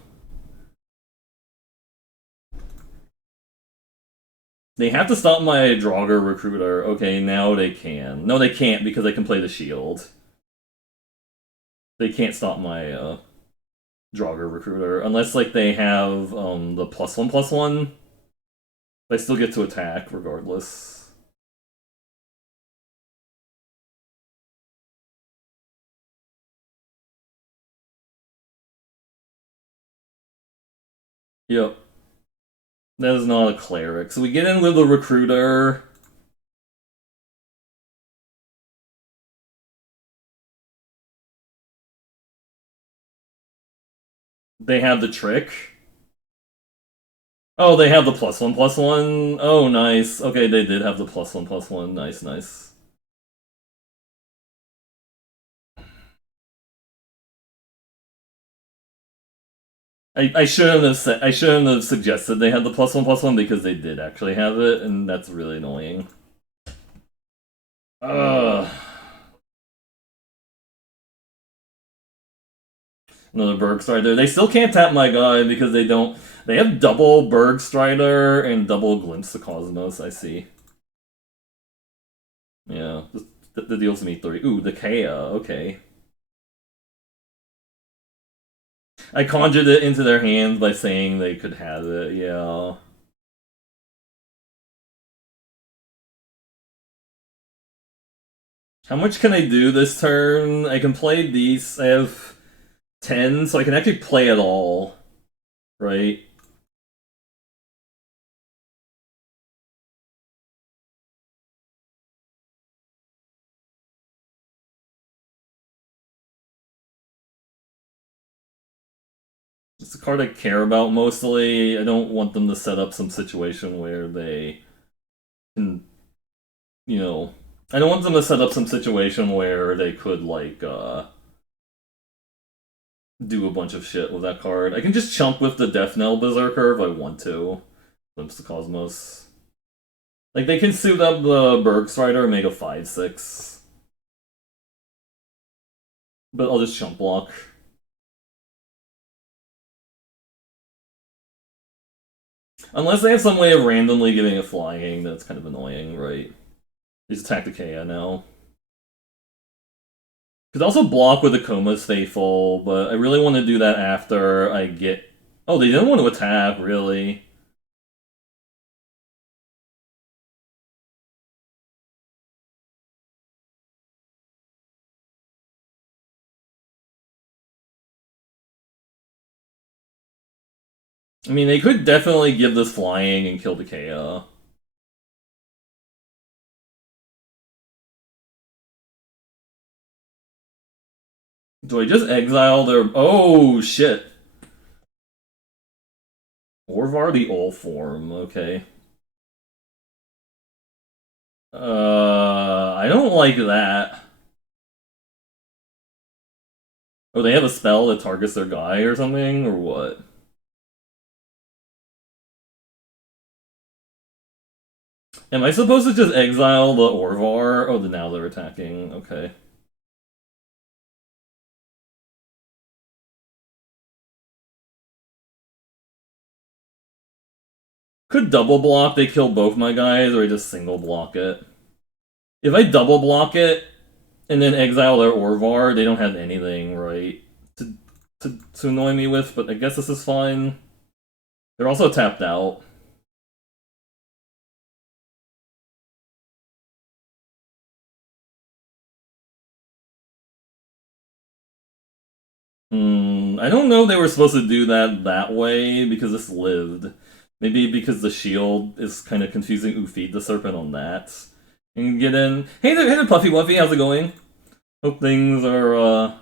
They have to stop my Draugr recruiter. Okay, now they can. No, they can't because I can play the shield. They can't stop my Draugr recruiter unless like they have the +1/+1. I still get to attack regardless. Yep. That is not a cleric. So we get in with the recruiter. They have the trick. Oh, they have the +1/+1. Oh, nice. Okay, they did have the +1/+1. Nice, nice. I shouldn't have said, I shouldn't have suggested they had the +1/+1 because they did actually have it, and that's really annoying. Ugh. Another Bergstrider. They still can't tap my guy because they don't. They have double Bergstrider and double Glimpse the Cosmos. I see. Yeah, the deals me 3. Ooh, the Kea. Okay. I conjured it into their hands by saying they could have it. Yeah. How much can I do this turn? I can play these. I have 10, so I can actually play it all. Right? It's a card I care about mostly. I don't want them to set up some situation where they can, you know, I don't want them to set up some situation where they could, like, do a bunch of shit with that card. I can just chump with the Death Knell Berserker if I want to. Glimpse the Cosmos. Like, they can suit up the Bergstrider and make a 5/6. But I'll just chump block. Unless they have some way of randomly giving it flying, that's kind of annoying, right? They just attack the Kea now. Could also block with Akoma's Faithful, but I really want to do that after I get... Oh, they didn't want to attack, really. I mean, they could definitely give this flying and kill the Kea. Do I just exile their... Oh, shit. Orvar the All Form, okay. I don't like that. Oh, they have a spell that targets their guy or something, or what? Am I supposed to just exile the Orvar? Oh, now they're attacking, okay. Could double block, they kill both my guys, or I just single block it. If I double block it, and then exile their Orvar, they don't have anything, right, to annoy me with, but I guess this is fine. They're also tapped out. I don't know they were supposed to do that way because this lived. Maybe because the shield is kind of confusing. Ooh, feed the serpent on that. And get in. Hey there, Puffy Wuffy, how's it going? Hope things are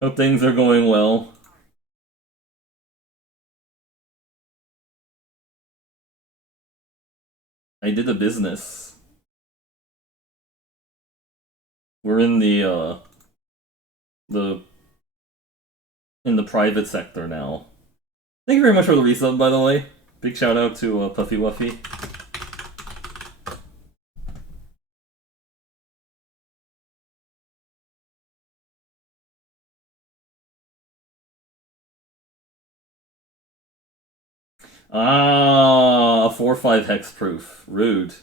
going well. I did a business. We're in the in the private sector now. Thank you very much for the resub, by the way. Big shout out to Puffy Wuffy. Ah, a 4/5 hexproof. Rude.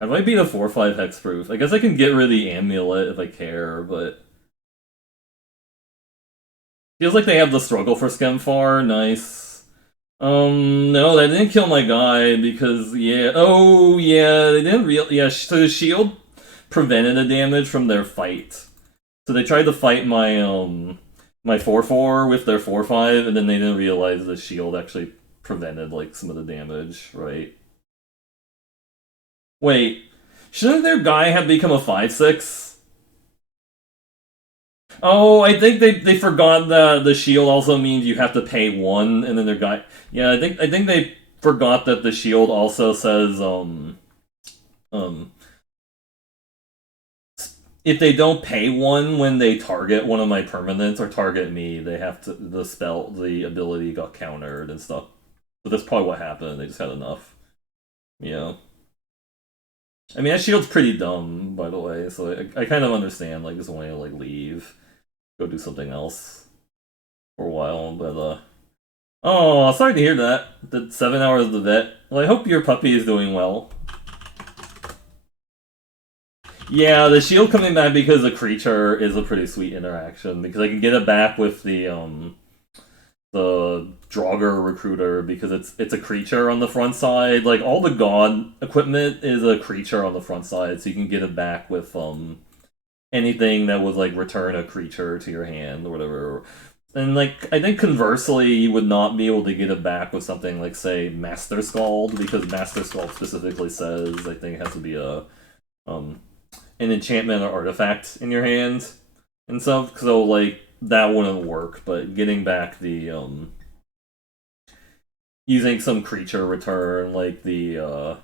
I might beat a 4/5 hexproof. I guess I can get rid of the amulet if I care, but feels like they have the struggle for Skemfar. Nice. No, that didn't kill my guy because yeah. Oh yeah, they didn't yeah. So the shield prevented the damage from their fight. So they tried to fight my 4/4 with their 4/5, and then they didn't realize the shield actually prevented like some of the damage, right? Wait, shouldn't their guy have become a 5/6? Oh, I think they forgot that the shield also means you have to pay one, and then their guy. Yeah, I think they forgot that the shield also says um if they don't pay one when they target one of my permanents or target me, they have to the ability got countered and stuff. But that's probably what happened. They just had enough. Yeah. I mean, that shield's pretty dumb, by the way. So I kind of understand like just wanting to like leave, go do something else for a while. But oh, sorry to hear that. The 7 hours of the vet. Well, I hope your puppy is doing well. Yeah, the shield coming back because a creature is a pretty sweet interaction because I can get it back with the Draugr recruiter because it's a creature on the front side. Like all the god equipment is a creature on the front side, so you can get it back with anything that would like return a creature to your hand or whatever. And like I think conversely, you would not be able to get it back with something like say Master Scald because Master Scald specifically says I think it has to be a an enchantment or artifact in your hand and stuff. So like that wouldn't work. But getting back the using some creature return like the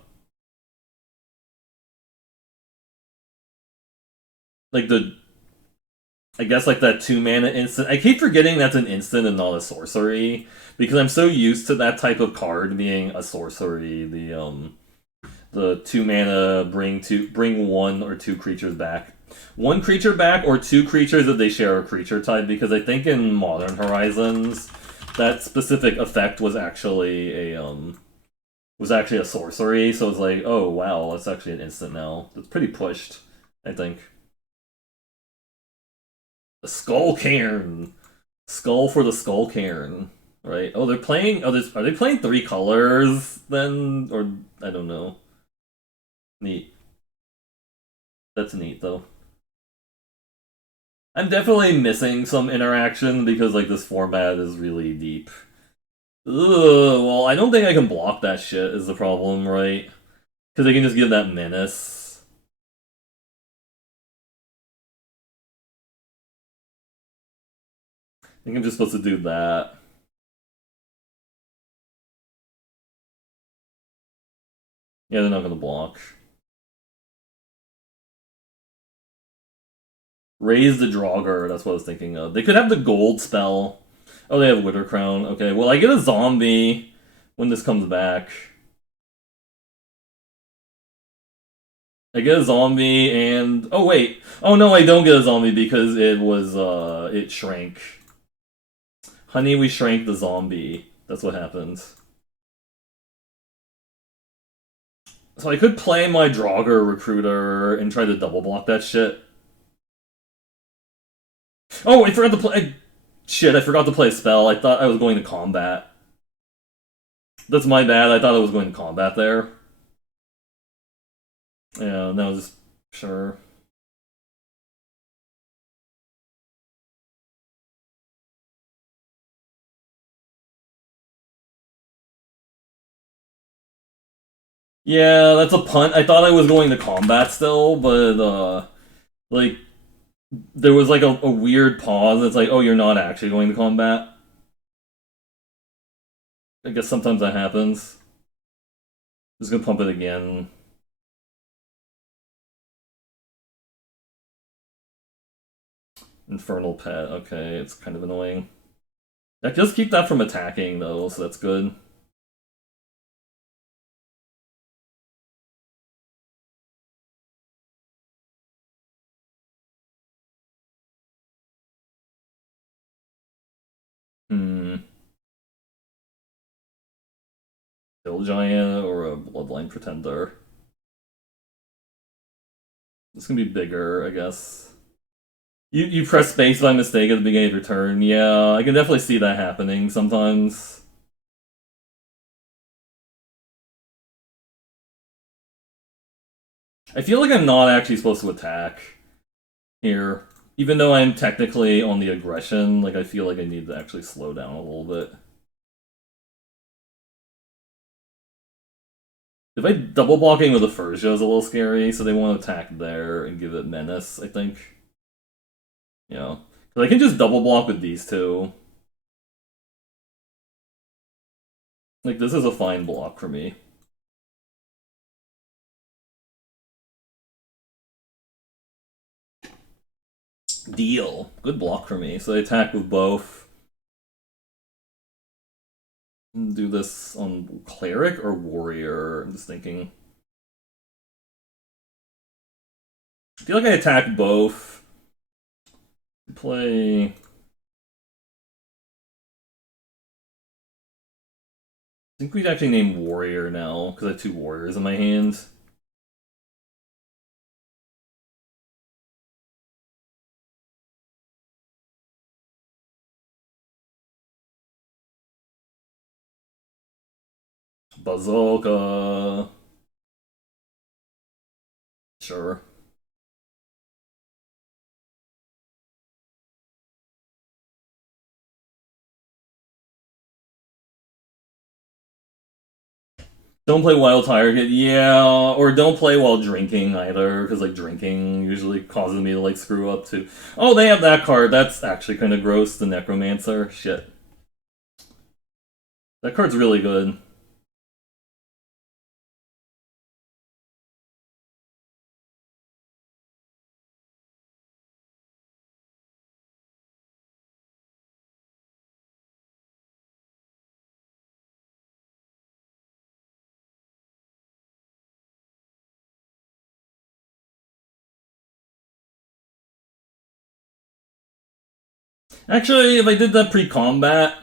I guess like that 2 mana instant. I keep forgetting that's an instant and not a sorcery because I'm so used to that type of card being a sorcery. The 2 mana bring one or two creatures back. One creature back or two creatures if they share a creature type, because I think in Modern Horizons that specific effect was actually a sorcery, so it's like, oh wow, that's actually an instant now. It's pretty pushed, I think. The Skull Cairn. Skull for the Skull Cairn. Right? Oh, they're playing. Oh, are they playing 3 colors then? Or I don't know. Neat. That's neat though. I'm definitely missing some interaction because like this format is really deep. Ugh, well, I don't think I can block that shit is the problem, right? Because I can just give that menace. I think I'm just supposed to do that. Yeah, they're not gonna block. Raise the Draugr, that's what I was thinking of. They could have the gold spell. Oh, they have Witter Crown. Okay, well, I get a zombie when this comes back. I get a zombie and... Oh, wait. Oh, no, I don't get a zombie because it shrank. Honey, we shrank the zombie. That's what happened. So I could play my Draugr recruiter and try to double block that shit. Oh, I forgot to play... Shit, I forgot to play a spell. I thought I was going to combat. That's my bad. I thought I was going to combat there. Yeah, no, just sure. Yeah, that's a punt. I thought I was going to combat still, but like there was like a weird pause. It's like, oh, you're not actually going to combat. I guess sometimes that happens. Just gonna pump it again. Infernal Pet. Okay, it's kind of annoying. That just keep that from attacking though, so that's good. Hmm. Hill Giant or a Bloodline Pretender. It's gonna be bigger, I guess. You press space by mistake at the beginning of your turn. Yeah, I can definitely see that happening sometimes. I feel like I'm not actually supposed to attack here. Even though I'm technically on the aggression, like I feel like I need to actually slow down a little bit. If I double blocking with a Fursia is a little scary, so they want to attack there and give it menace, I think. Yeah. Because I can just double block with these two. Like, this is a fine block for me. Deal. Good block for me. So I attack with both. Do this on Cleric or Warrior? I'm just thinking. I feel like I attack both. Play. I think we'd actually name Warrior now, because I have two Warriors in my hands. Bazooka. Sure. Don't play Wild Target, yeah, or don't play while drinking either, because like drinking usually causes me to like screw up too. Oh, they have that card. That's actually kind of gross. The Necromancer. Shit, that card's really good. Actually, if I did that pre-combat,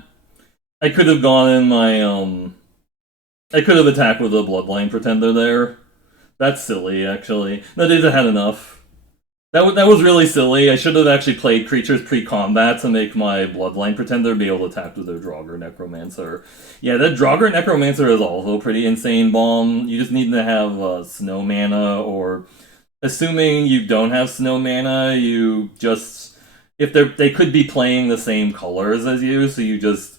I could have gone in my I could have attacked with a Bloodline Pretender there. That's silly, actually. No, they had enough. That was really silly. I should have actually played creatures pre-combat to make my Bloodline Pretender be able to attack with their Draugr Necromancer. Yeah, that Draugr Necromancer is also pretty insane bomb. You just need to have Snow Mana, or assuming you don't have Snow Mana, you just if they could be playing the same colors as you, so you just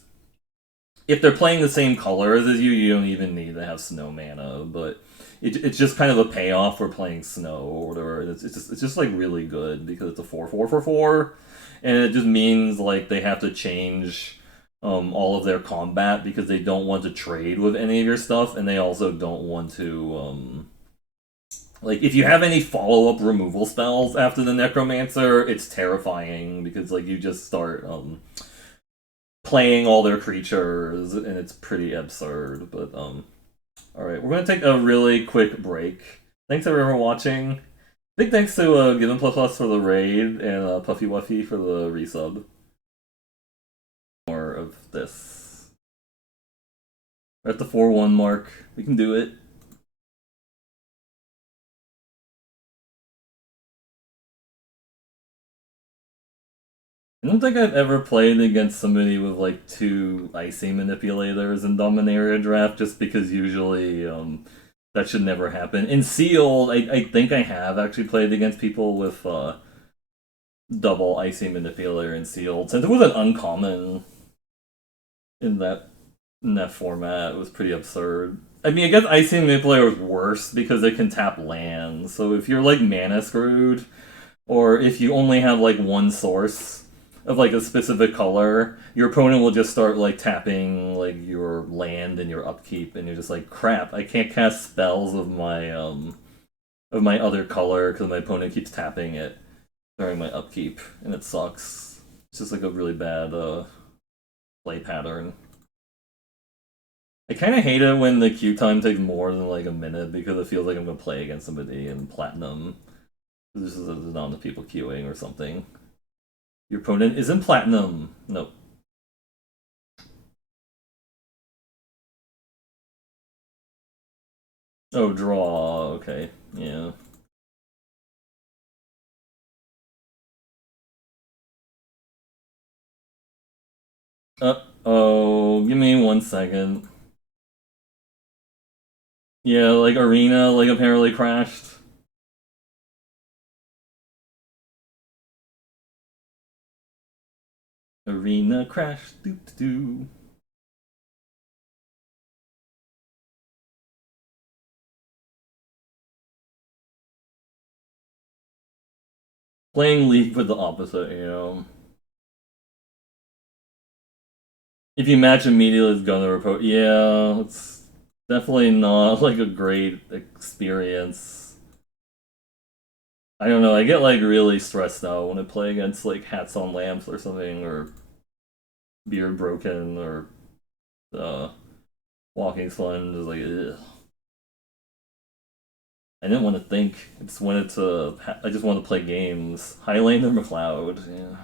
if they're playing the same colors as you don't even need to have Snow Mana, but it's just kind of a payoff for playing Snow or whatever. It's just like really good because it's a 4/4/4/4, and it just means like they have to change all of their combat because they don't want to trade with any of your stuff, and they also don't want to like if you have any follow up removal spells after the Necromancer, it's terrifying because like you just start playing all their creatures, and it's pretty absurd. But all right, we're gonna take a really quick break. Thanks everyone for watching. Big thanks to Given Plus Plus for the raid and Puffy Wuffy for the resub. More of this. We're at the 4-1 mark. We can do it. I don't think I've ever played against somebody with like two icy manipulators in Dominaria draft, just because usually that should never happen. In Sealed, I think I have actually played against people with double icy manipulator in Sealed. Since it was an uncommon in that format, it was pretty absurd. I mean, I guess icy manipulator is worse because it can tap lands. So if you're like mana screwed, or if you only have like one source of like a specific color, your opponent will just start like tapping like your land and your upkeep, and you're just like, crap, I can't cast spells of my other color because my opponent keeps tapping it during my upkeep, and it sucks. It's just like a really bad play pattern. I kind of hate it when the queue time takes more than like a minute because it feels like I'm gonna play against somebody in platinum. There's not enough people queuing or something. Your opponent is in platinum. Nope. Oh, draw. Okay. Yeah. Oh, give me 1 second. Yeah, like Arena, like apparently crashed. Arena crashed. Doo doo doo. Playing League with the opposite, you know. If you match immediately, it's gonna report. Yeah, it's definitely not like a great experience. I don't know. I get like really stressed out when I play against like Hats on Lamps or something, or Beard Broken, or uh, Walking Sponge. Is like, ugh. I didn't want to think. I just wanted to. I just wanted to play games. Highlane or McLeod. Yeah.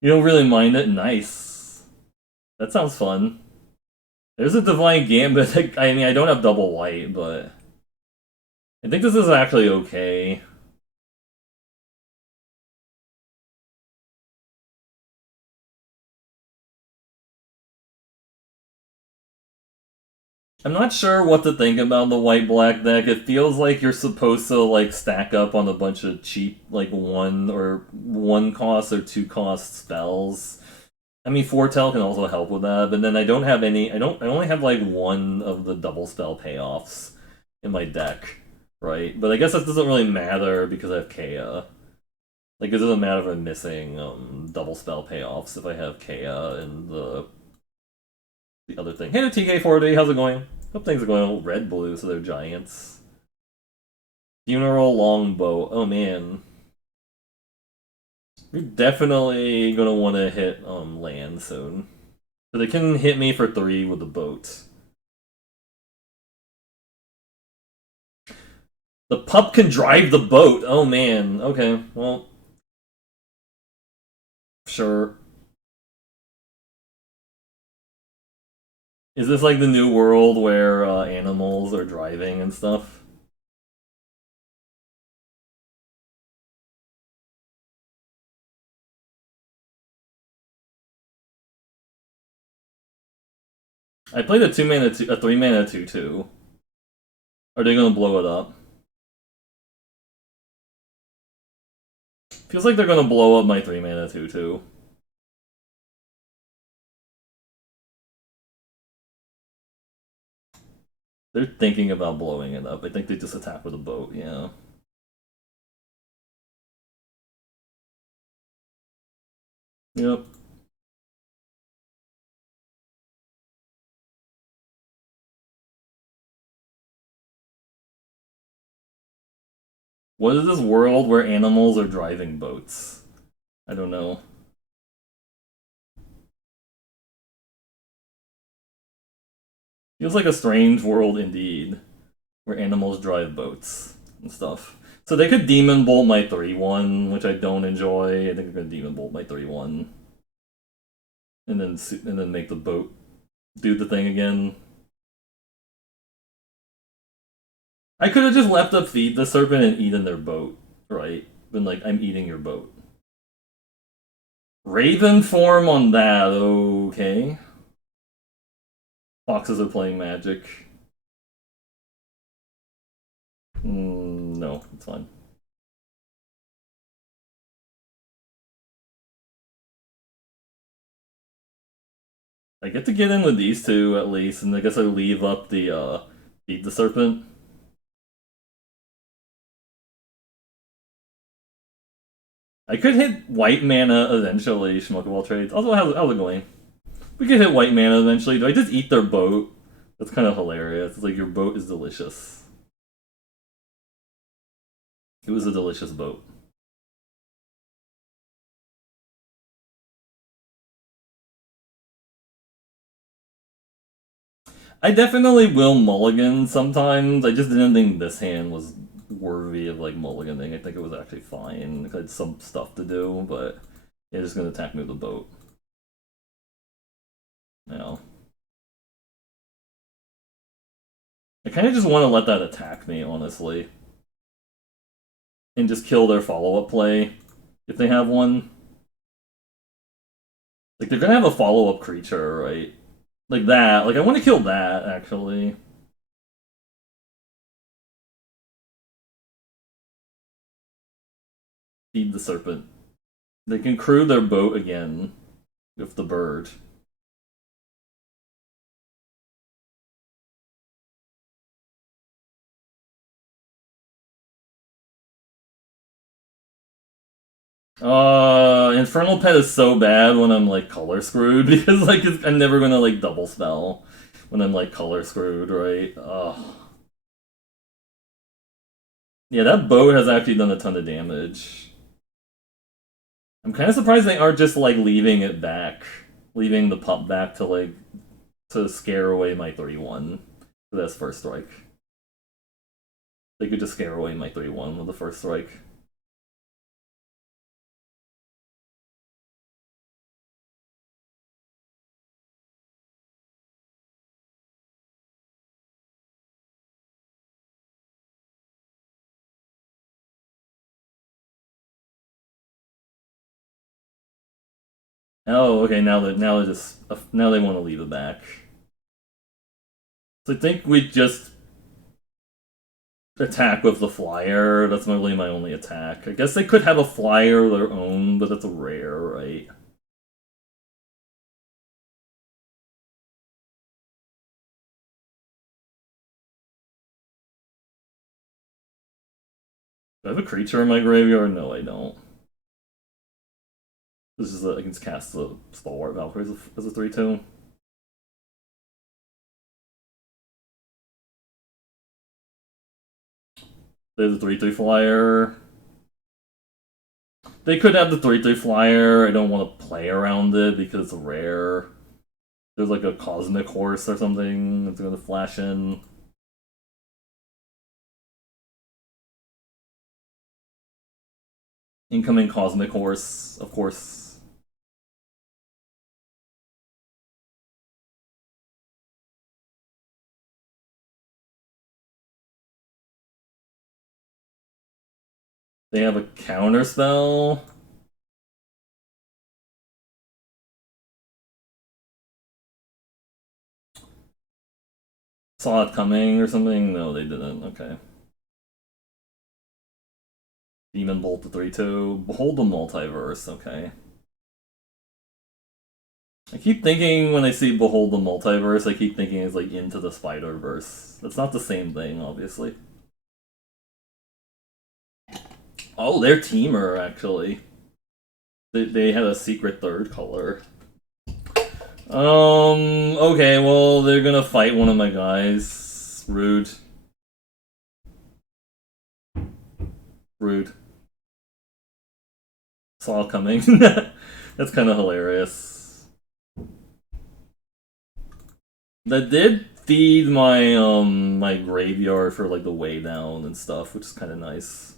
You don't really mind it. Nice. That sounds fun. There's a Divine Gambit. I mean, I don't have double white, but I think this is actually okay. I'm not sure what to think about the white black deck. It feels like you're supposed to like stack up on a bunch of cheap like one cost or two cost spells. I mean, Foretell can also help with that, but then I don't have any. I only have like one of the double spell payoffs in my deck, right? But I guess that doesn't really matter because I have Kea. Like it doesn't matter if I'm missing double spell payoffs if I have Kea and the other thing. Hey, TK40, how's it going? Hope things are going red blue, so they're giants. Funeral Longbow. Oh man. You're definitely gonna want to hit land soon. So they can hit me for 3 with the boat. The pup can drive the boat. Oh man. Okay, well. Sure. Is this like the new world where animals are driving and stuff? I played a 3 mana 2/2. Are they gonna blow it up? Feels like they're gonna blow up my 3 mana 2/2. They're thinking about blowing it up. I think they just attack with a boat, yeah. Yep. What is this world where animals are driving boats? I don't know. Feels like a strange world indeed, where animals drive boats and stuff. So they could Demon Bolt my 3/1, which I don't enjoy. I think they're gonna Demon Bolt my 3/1. And then make the boat do the thing again. I could have just left up Feed the Serpent and eaten their boat, right? Been like, I'm eating your boat. Raven form on that, okay. Foxes are playing Magic. No, it's fine. I get to get in with these two at least, and I guess I leave up the Feed the Serpent. I could hit white mana eventually, Schmuckable trades. Also, how's it going? We could hit white mana eventually. Do I just eat their boat? That's kind of hilarious. It's like, your boat is delicious. It was a delicious boat. I definitely will mulligan sometimes. I just didn't think this hand was worthy of like mulliganing. I think it was actually fine. I had some stuff to do, but it's just gonna attack me with a boat. Yeah. I kind of just want to let that attack me, honestly. And just kill their follow-up play, if they have one. Like, they're gonna have a follow-up creature, right? Like that. Like, I want to kill that, actually. Feed the Serpent. They can crew their boat again with the bird. Infernal Pet is so bad when I'm like color screwed because like I'm never gonna like double spell when I'm like color screwed, right? Yeah, that boat has actually done a ton of damage. I'm kind of surprised they aren't just like leaving it back, leaving the pup back to like to scare away my 3/1. That's first strike. They could just scare away my 3/1 with the first strike. Oh, okay. Now they want to leave it back. So I think we just attack with the flyer. That's really my only attack. I guess they could have a flyer of their own, but that's a rare, right? Do I have a creature in my graveyard? No, I don't. This is I can just cast the Stalwart Valkyrie as a 3/2. There's a 3/3 flyer. They could have the 3/3 flyer. I don't want to play around it because it's rare. There's like a Cosmic Horse or something that's going to flash in. Incoming Cosmic Horse, of course. They have a counter spell. Saw it coming or something? No, they didn't. Okay. Demon Bolt to 3/2. Behold the Multiverse. Okay. I keep thinking when I see Behold the Multiverse, I keep thinking it's like Into the Spider-Verse. That's not the same thing, obviously. Oh, they're Teamer, actually. They had a secret third color. Okay, well, they're gonna fight one of my guys. Rude. Rude. Saw it coming. That's kind of hilarious. That did feed my graveyard for like the way down and stuff, which is kind of nice.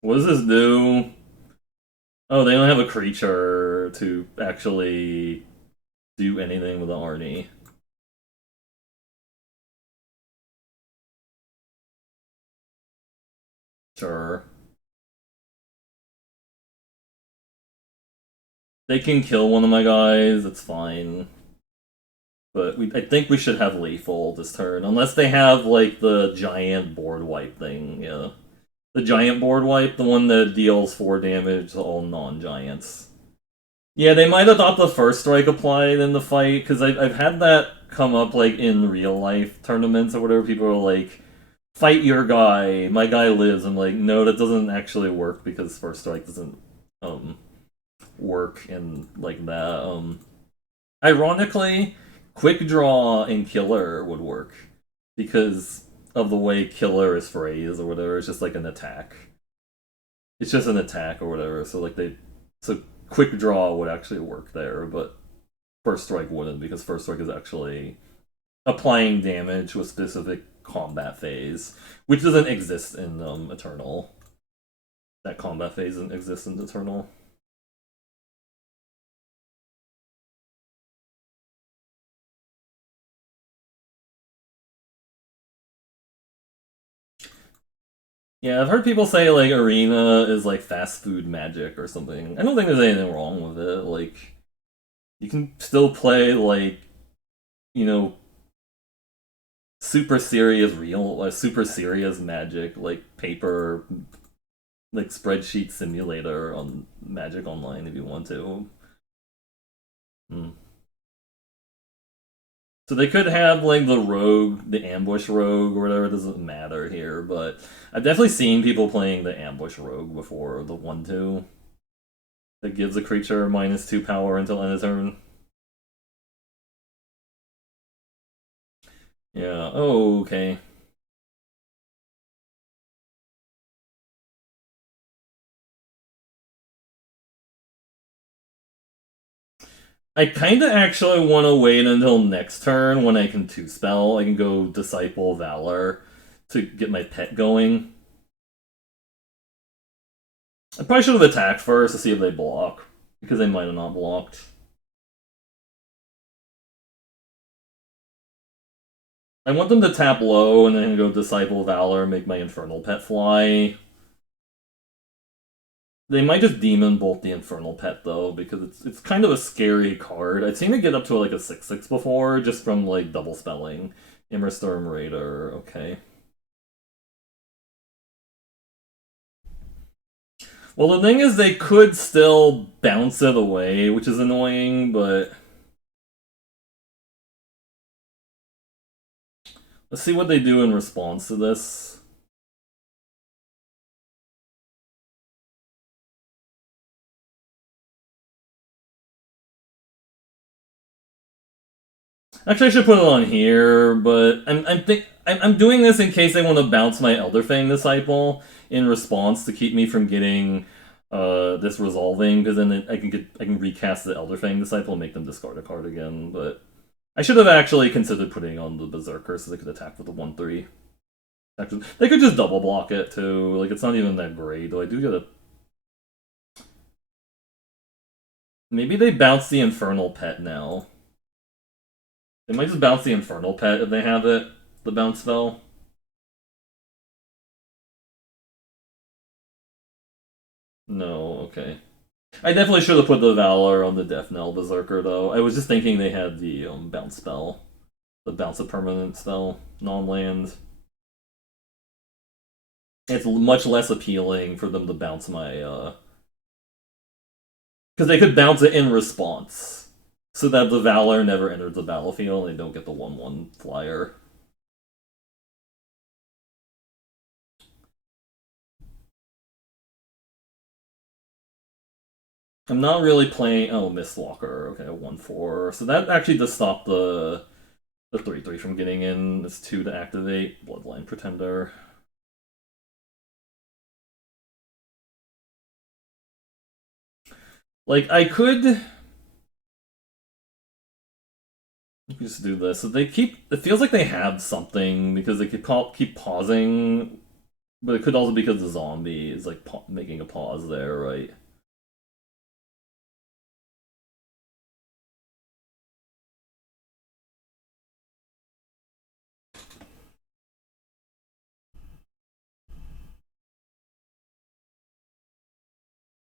What does this do? Oh, they don't have a creature to actually do anything with the Arnie. Sure. They can kill one of my guys, it's fine. But I think we should have lethal this turn, unless they have like the giant board wipe thing. Yeah, the giant board wipe, the one that deals 4 damage to all non-giants. Yeah, they might have thought the first strike applied in the fight because I've had that come up like in real life tournaments or whatever. People are like, "Fight your guy, my guy lives." I'm like, no, that doesn't actually work because first strike doesn't um work in like that. Ironically, quick draw and killer would work because of the way killer is phrased or whatever. It's just like an attack. It's just an attack or whatever. So quick draw would actually work there, but first strike wouldn't because first strike is actually applying damage to a specific combat phase, which doesn't exist in Eternal. That combat phase doesn't exist in Eternal. Yeah, I've heard people say like Arena is like fast food magic or something. I don't think there's anything wrong with it. Like you can still play like, you know, super serious super serious magic like paper like spreadsheet simulator on Magic Online if you want to. Hmm. So they could have like the rogue, the ambush rogue or whatever. It doesn't matter here, but I've definitely seen people playing the ambush rogue before, the 1/2 that gives a creature -2 power until end of turn. Yeah. Oh, okay. I kind of actually want to wait until next turn when I can 2-spell. I can go Disciple Valor to get my pet going. I probably should have attacked first to see if they block, because they might have not blocked. I want them to tap low and then go Disciple Valor, make my Infernal Pet fly. They might just Demon Bolt the Infernal Pet though, because it's kind of a scary card. I've seen it get up to like a 6/6 before, just from like double spelling. Immerstorm Raider, okay. Well, the thing is, they could still bounce it away, which is annoying, but let's see what they do in response to this. Actually, I should put it on here, but I'm doing this in case I want to bounce my Elderfang Disciple in response to keep me from getting this resolving, because then I can recast the Elderfang Disciple and make them discard a card again. But I should have actually considered putting on the Berserker so they could attack with the 1/3. Actually, they could just double block it too. Like it's not even that great. Though I do get a. Maybe they bounce the Infernal Pet now. They might just bounce the Infernal Pet if they have it. The bounce spell. No, okay. I definitely should have put the Valor on the Death Knell Berserker though. I was just thinking they had the bounce spell, the bounce a permanent spell, non-land. It's much less appealing for them to bounce my because they could bounce it in response, so that the Valor never enters the battlefield and they don't get the 1/1 flyer. I'm not really playing. Oh, Mistwalker. Okay, 1/4. So that actually does stop the 3/3 from getting in. It's 2 to activate. Bloodline Pretender. Like I could just do this. So they keep. It feels like they have something because they keep pausing, but it could also be because the zombie is like making a pause there, right?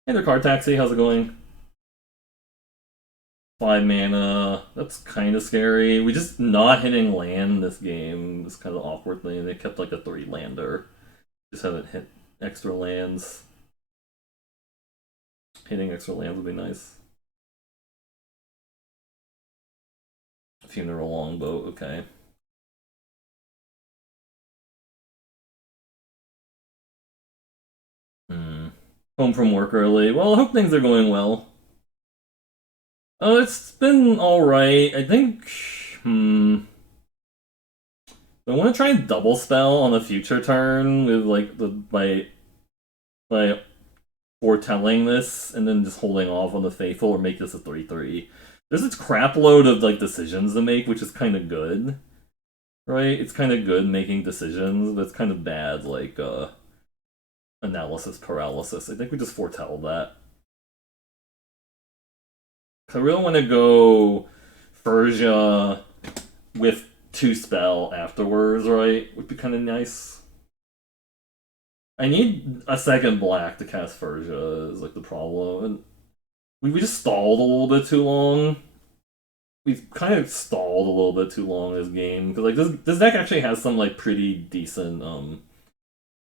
Hey there, Card Taxi. How's it going? 5 mana. That's kind of scary. We just not hitting land this game is kind of awkward thing. They kept like a 3-lander. Just haven't hit extra lands. Hitting extra lands would be nice. Funeral Longboat, okay. Home from work early. Well, I hope things are going well. Oh, it's been alright. I think. I want to try and double spell on a future turn with like by foretelling this and then just holding off on the faithful or make this a 3/3. There's this crap load of like decisions to make, which is kind of good, right? It's kind of good making decisions, but it's kind of bad like analysis paralysis. I think we just foretell that. I really want to go Persia with 2 spell afterwards, right? Would be kind of nice. I need a second black to cast Persia is like the problem. And we just stalled a little bit too long. We've kind of stalled a little bit too long this game because like this deck actually has some like pretty decent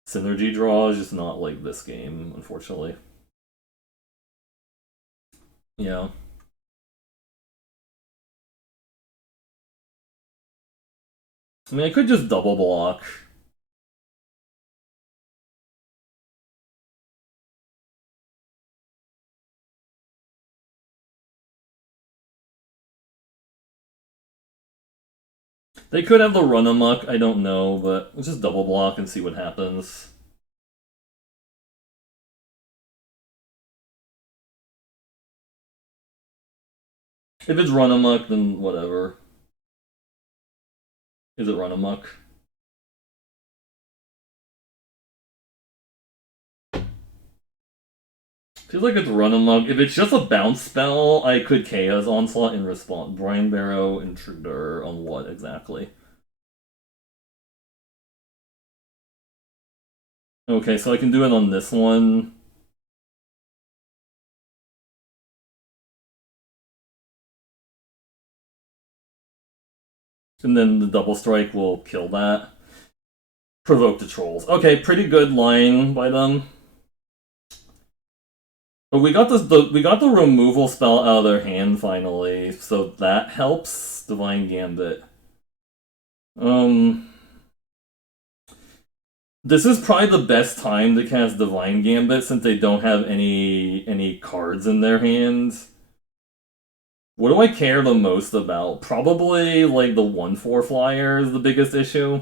synergy draws, just not like this game, unfortunately. Yeah. I mean, I could just double block. They could have the run amok, I don't know, but let's just double block and see what happens. If it's run amok, then whatever. Is it run amok? Feels like it's run amok. If it's just a bounce spell, I could Chaos Onslaught in response. Brian Barrow Intruder on what exactly? Okay, so I can do it on this one. And then the double strike will kill that. Provoke the trolls. Okay, pretty good line by them. But we got the removal spell out of their hand finally, so that helps. Divine Gambit. This is probably the best time to cast Divine Gambit since they don't have any cards in their hands. What do I care the most about? Probably like the 1/4 flyer is the biggest issue.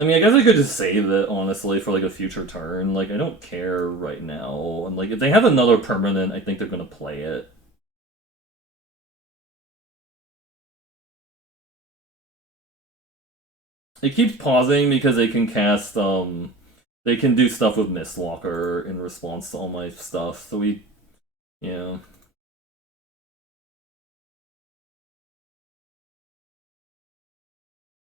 I mean, I guess I could just save it honestly for like a future turn. Like I don't care right now. And like if they have another permanent, I think they're gonna play it. It keeps pausing because they can cast they can do stuff with Mistwalker in response to all my stuff. So we yeah.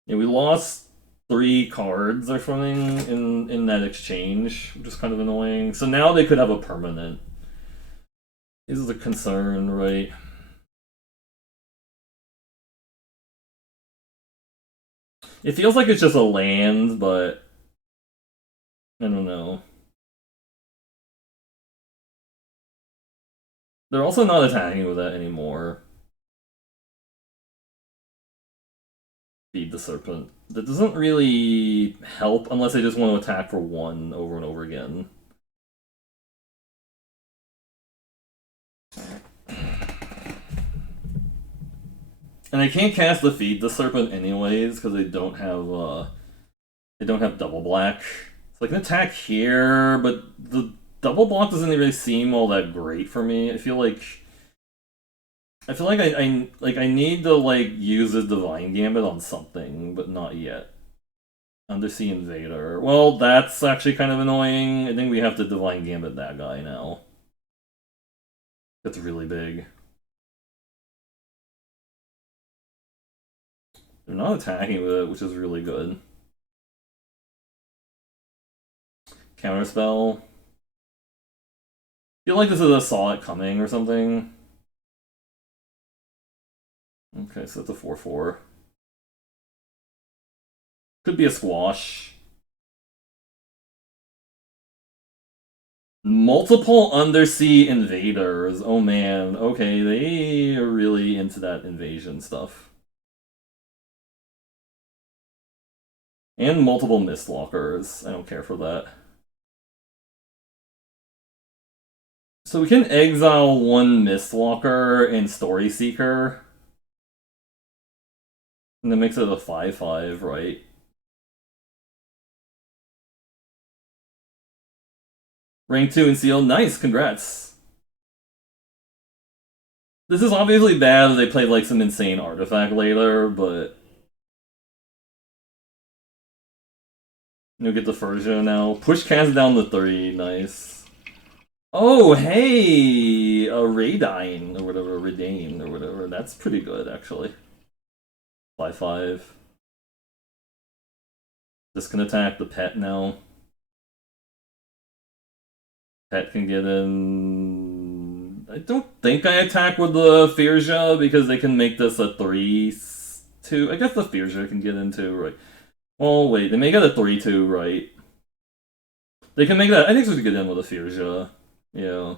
Yeah, we lost 3 cards or something in that exchange, which is kind of annoying. So now they could have a permanent. This is a concern, right? It feels like it's just a land, but I don't know. They're also not attacking with that anymore. Feed the Serpent. That doesn't really help unless they just want to attack for 1 over and over again. And I can't cast the Feed the Serpent anyways because they don't have double black. So I can attack here, but the double block doesn't really seem all that great for me. I feel like I need to like use a Divine Gambit on something, but not yet. Undersea Invader. Well, that's actually kind of annoying. I think we have to Divine Gambit that guy now. That's really big. They're not attacking with it, which is really good. Counterspell. feel like this is a saw it coming or something. Okay, so it's a 4/4. Could be a squash. Multiple undersea invaders. Oh man, okay, they are really into that invasion stuff. And multiple mistwalkers. I don't care for that. So we can exile one mistwalker and story seeker. And that makes it a 5/5, right? Rank 2 and seal. Nice, congrats. This is obviously bad that they played like some insane artifact later, but you'll get the Furja now. Push cast down to 3, nice. Oh, hey! A Radine, or whatever, Redane, or whatever. That's pretty good, actually. 5/5. Just can attack the pet now. Pet can get in. I don't think I attack with the Firja because they can make this a 3/2. I guess the Firja can get into, right? Oh, wait, they make it a 3/2, right? They can make that. I think we should get in with a Firja. Yeah.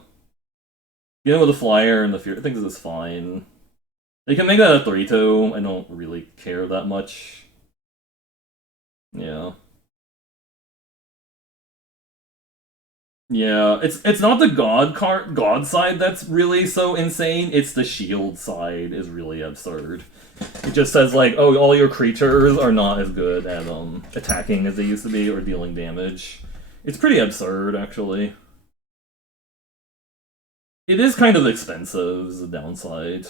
Get in with a Flyer and the Firja. I think this is fine. They can make that a 3/2. I don't really care that much. Yeah. Yeah, it's not the god side that's really so insane. It's the shield side is really absurd. It just says like, oh, all your creatures are not as good at attacking as they used to be or dealing damage. It's pretty absurd, actually. It is kind of expensive, is the downside.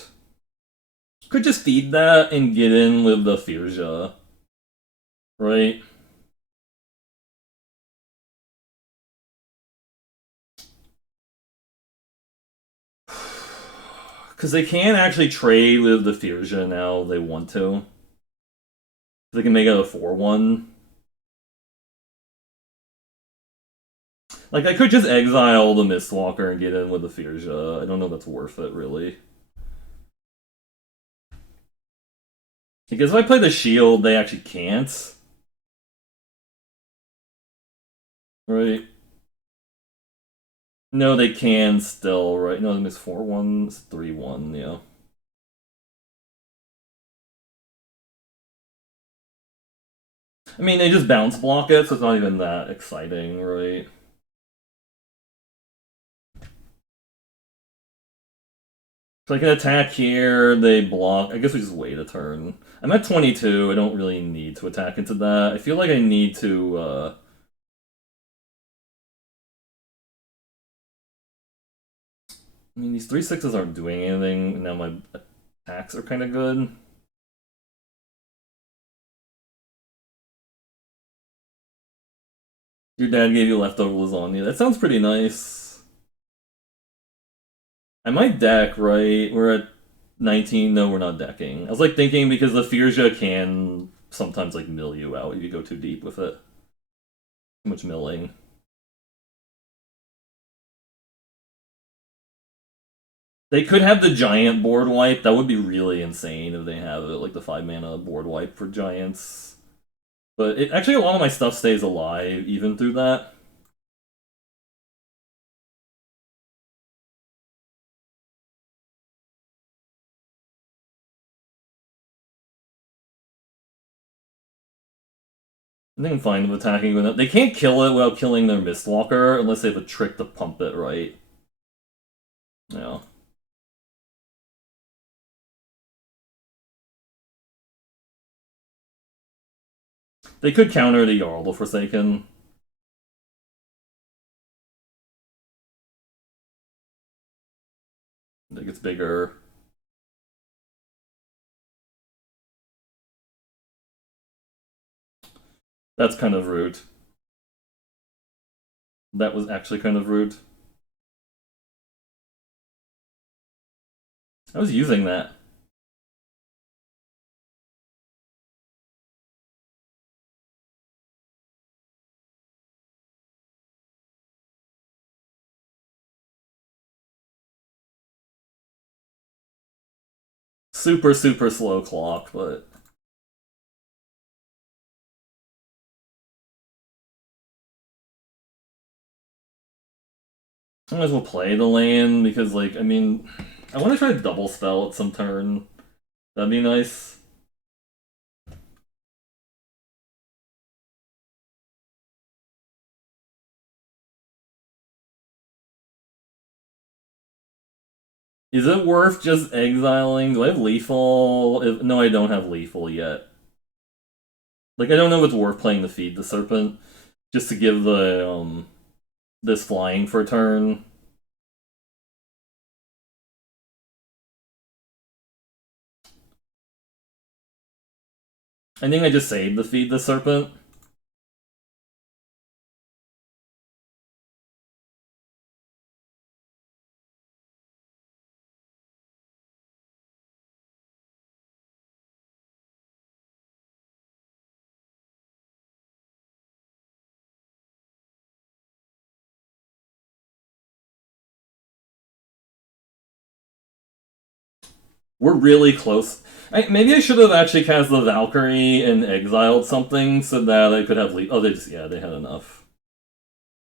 Could just feed that and get in with the Firja, right? Because they can actually trade with the Firja now if they want to. They can make it a 4/1. Like, I could just exile the Mistwalker and get in with the Firja. I don't know if that's worth it, really. Because if I play the Shield, they actually can't. Right? No, they can still, right? No, they miss 4/1, it's 3/1, yeah. I mean, they just bounce block it, so it's not even that exciting, right? So I can attack here, they block. I guess we just wait a turn. I'm at 22, I don't really need to attack into that. I feel like I need to, I mean, these 3/6s aren't doing anything, and now my attacks are kind of good. Your dad gave you leftover lasagna. That sounds pretty nice. I might deck, right? We're at 19. No, we're not decking. I was like thinking because the Firja can sometimes like mill you out if you go too deep with it. Too much milling. They could have the giant board wipe. That would be really insane if they have it, like the 5-mana board wipe for giants. But it actually a lot of my stuff stays alive even through that. I think I'm fine with attacking with it. They can't kill it without killing their Mistwalker unless they have a trick to pump it right. Yeah. They could counter the Jarl the Forsaken. It gets bigger. That's kind of rude. That was actually kind of rude. I was using that. super, super slow clock, but... I might as well play the land, because, like, I mean... I want to try double spell at some turn. That'd be nice. Is it worth just exiling? Do I have lethal? No, I don't have lethal yet. Like, I don't know if it's worth playing to feed the serpent, just to give the, this flying for a turn. I think I just saved the feed the serpent. We're really close. Maybe I should have actually cast the Valkyrie and exiled something so that I could have oh, they had enough.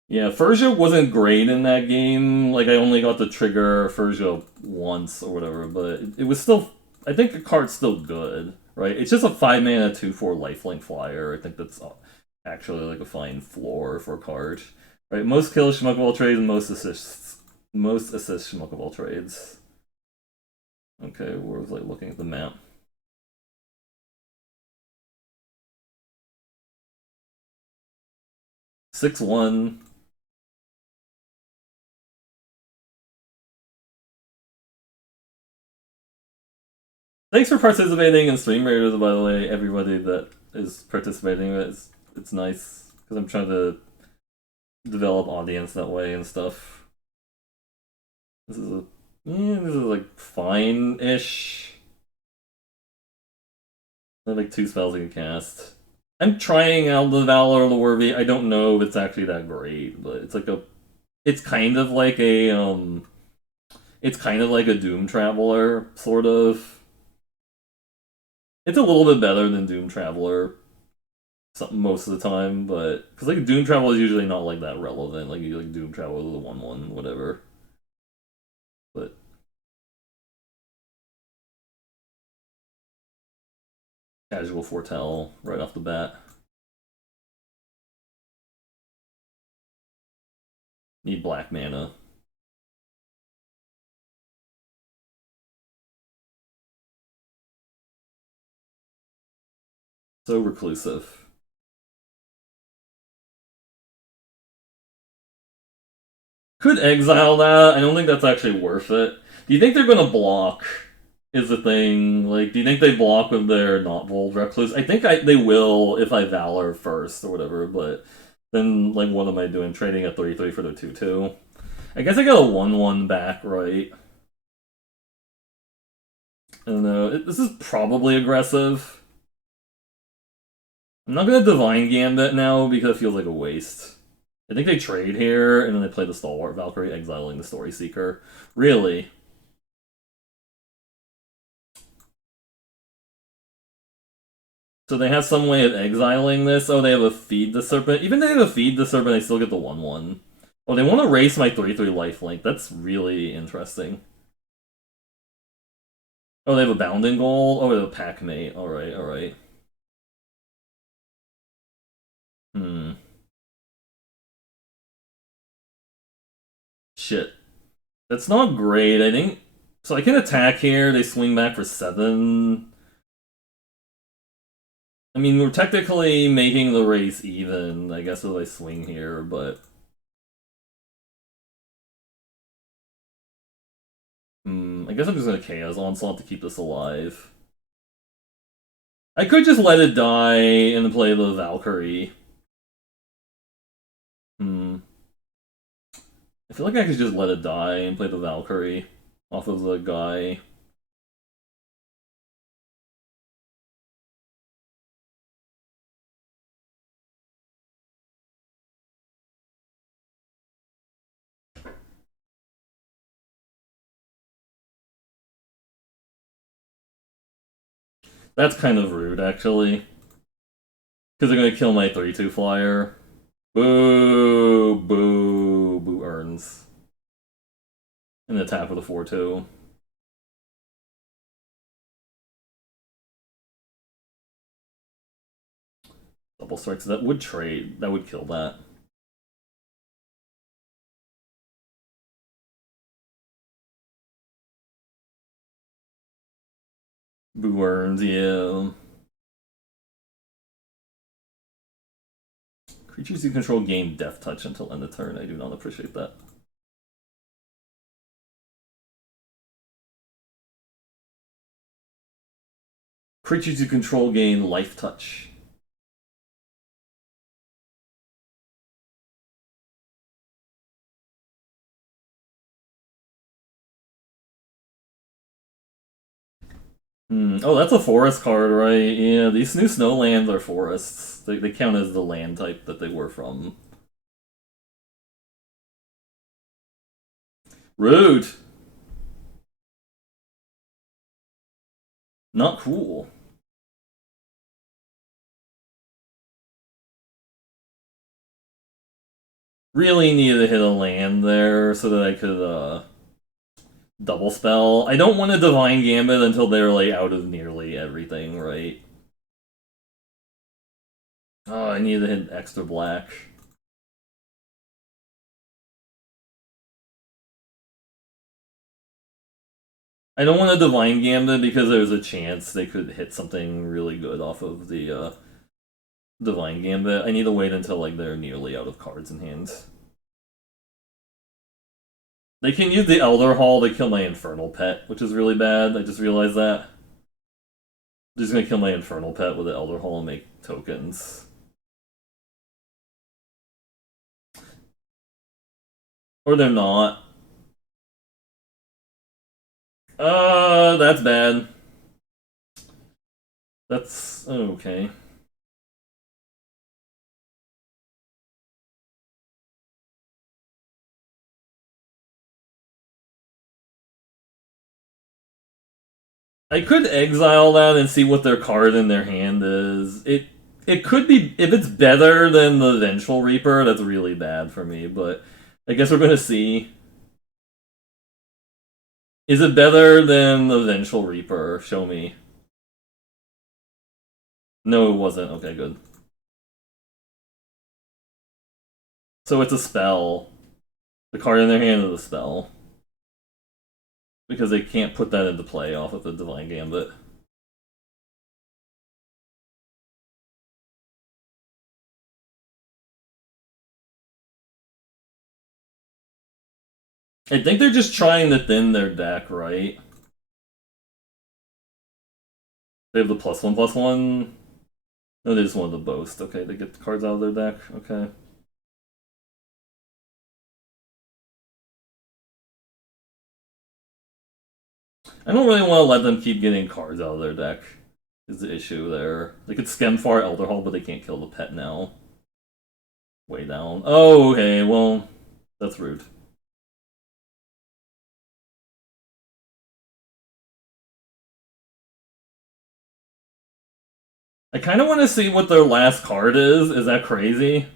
Yeah, Furgia wasn't great in that game. Like, I only got to trigger Furgia once or whatever, but it was still... I think the card's still good, right? It's just a 5-mana 2/4 lifelink flyer. I think that's actually, like, a fine floor for a card. Right, most kills Schmuck of all trades and most assists. Most assists Schmuck of all trades. Okay, we're like looking at the map. Six one. Thanks for participating in Stream Raiders, by the way, everybody that is participating. It's nice because I'm trying to develop audience that way and stuff. This is like fine-ish. I have like 2 spells I can cast. I'm trying out the Valor of the Worthy. I don't know if it's actually that great, but it's like it's kind of like a it's kind of like a Doom Traveler, sort of. It's a little bit better than Doom Traveler most of the time, but because like Doom Traveler is usually not like that relevant. Like you like Doom Traveler the 1/1, whatever. But casual foretell right off the bat. Need black mana. So reclusive. Could exile that. I don't think that's actually worth it. Do you think they're gonna block? Is the thing like? Do you think they block with their not bold recluse? I think they will if I valor first or whatever. But then like, what am I doing? Trading a 3/3 for the 2/2. I guess I got a 1/1 back, right? I don't know. This is probably aggressive. I'm not gonna Divine Gambit now because it feels like a waste. I think they trade here, and then they play the Stalwart Valkyrie, exiling the Story Seeker. Really? So they have some way of exiling this? Oh, they have a Feed the Serpent? Even if they have a Feed the Serpent, I still get the 1/1. Oh, they want to erase my 3/3 lifelink. That's really interesting. Oh, they have a Bounding Goal? Oh, they have a Packmate. Alright, alright. Hmm. Shit. That's not great. I think... So I can attack here. They swing back for 7. I mean, we're technically making the race even, I guess, if I swing here, but... I guess I'm just gonna Chaos Onslaught to keep this alive. I could just let it die and play the Valkyrie. I feel like I could just let it die and play the Valkyrie off of the guy. That's kind of rude, actually. Because they're gonna kill my 3-2 flyer. Boo! Boo! Boo earns. And the tap with a 4-2. Double strike, so that would trade. That would kill that. Boo earns, yeah. Creatures you control gain Death Touch until end of turn. I do not appreciate that. Creatures you control gain Life Touch. Oh, that's a forest card, right? Yeah, these new snowlands are forests. They count as the land type that they were from. Rude. Not cool. Really needed to hit a land there so that I could, double spell. I don't want to Divine Gambit until they're, like, out of nearly everything, right? Oh, I need to hit extra black. I don't want to Divine Gambit because there's a chance they could hit something really good off of the, Divine Gambit. I need to wait until, like, they're nearly out of cards in hand. They can use the Elder Hall to kill my Infernal Pet, which is really bad. I just realized that. They're just gonna kill my Infernal Pet with the Elder Hall and make tokens. Or they're not. That's bad. That's okay. I could exile that and see what their card in their hand is. It could be, if it's better than the Vengeful Reaper, that's really bad for me, but I guess we're gonna see. Is it better than the Vengeful Reaper? Show me. No, it wasn't. Okay, good. So it's a spell. The card in their hand is a spell. Because they can't put that into play off of the Divine Gambit. I think they're just trying to thin their deck, right? They have the +1/+1. No, they just wanted to boast. Okay, they get the cards out of their deck. Okay. I don't really want to let them keep getting cards out of their deck. Is the issue there. They could Skemfar Elderhall, but they can't kill the pet now. Way down. Oh, okay, well, that's rude. I kind of want to see what their last card is. Is that crazy?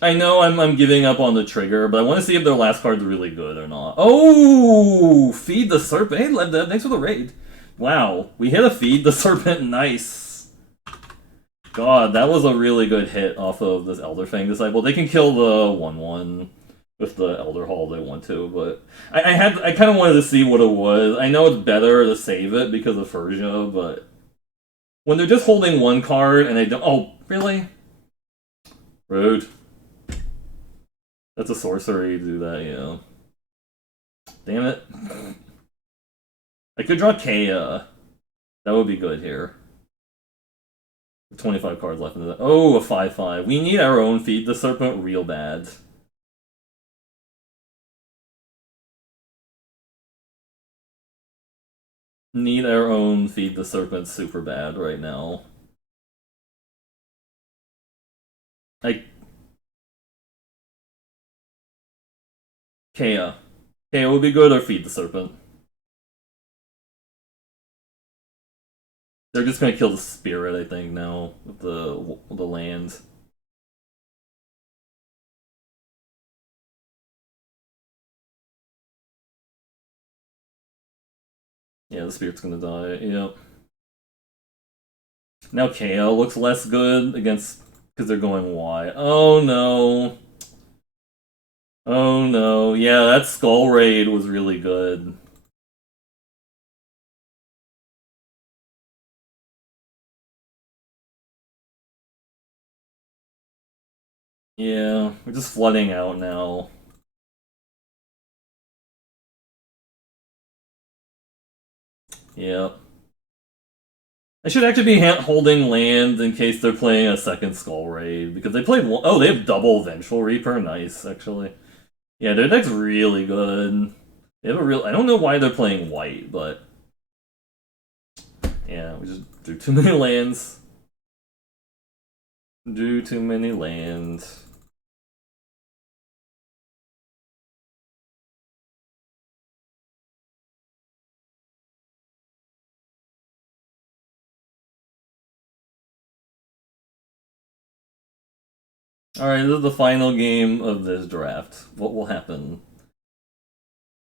I know I'm giving up on the trigger, but I want to see if their last card's really good or not. Oh, Feed the Serpent. Hey, Led, thanks for the raid. Wow, we hit a Feed the Serpent. Nice. God, that was a really good hit off of this Elderfang Disciple. They can kill the 1/1 with the Elder Hall if they want to, but I kind of wanted to see what it was. I know it's better to save it because of Furgia, but when they're just holding one card and they don't. Oh, really? Rude. That's a sorcery to do that, yeah. Damn it. I could draw Kea. That would be good here. 25 cards left in the. Oh, a 5/5. We need our own Feed the Serpent real bad. Need our own Feed the Serpent super bad right now. Kea. Kea would be good, or Feed the Serpent. They're just gonna kill the spirit, I think, now with the land. Yeah, the spirit's gonna die. Yep. Now KO looks less good against because they're going Y. Oh no. Oh no. Yeah, that Skull Raid was really good. Yeah, we're just flooding out now. Yeah. I should actually be holding land in case they're playing a second Skull Raid, because they played one. Oh, they have double Vengeful Reaper. Nice, actually. Yeah, their deck's really good. They have a real. I don't know why they're playing white, but. Yeah, we just drew too many lands. Drew too many lands. Alright, this is the final game of this draft. What will happen?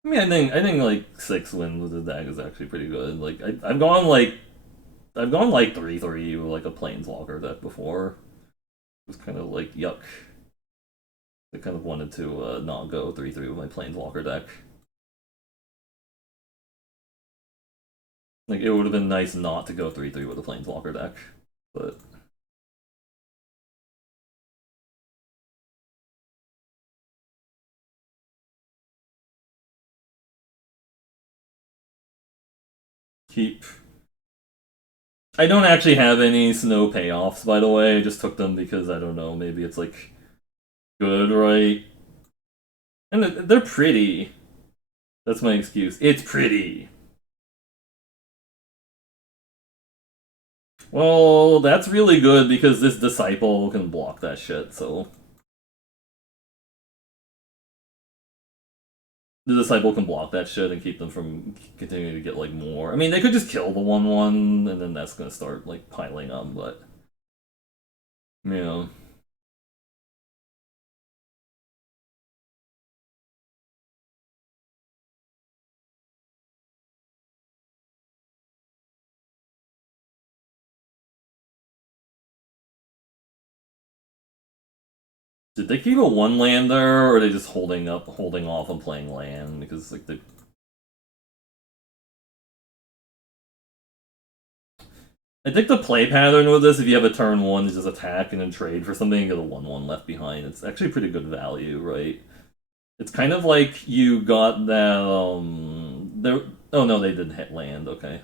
I mean, I think like 6 wins with the deck is actually pretty good. Like I've gone like 3-3 with like a planeswalker deck before. It was kind of like yuck. I kind of wanted to not go 3-3 with my planeswalker deck. Like it would have been nice not to go 3-3 with a planeswalker deck, but keep. I don't actually have any snow payoffs, by the way. I just took them because I don't know. Maybe it's like good, right? And they're pretty. That's my excuse. It's pretty. Well, that's really good because this disciple can block that shit, so. The disciple can block that shit and keep them from continuing to get, like, more. I mean, they could just kill the 1-1, and then that's gonna start, like, piling up, but. You know. Did they keep a 1-lander, or are they just holding off on playing land? Because, like, the. I think the play pattern with this, if you have a turn 1, is just attack and then trade for something and get a 1-1 left behind. It's actually pretty good value, right? It's kind of like you got that, there. Oh no, they didn't hit land, okay.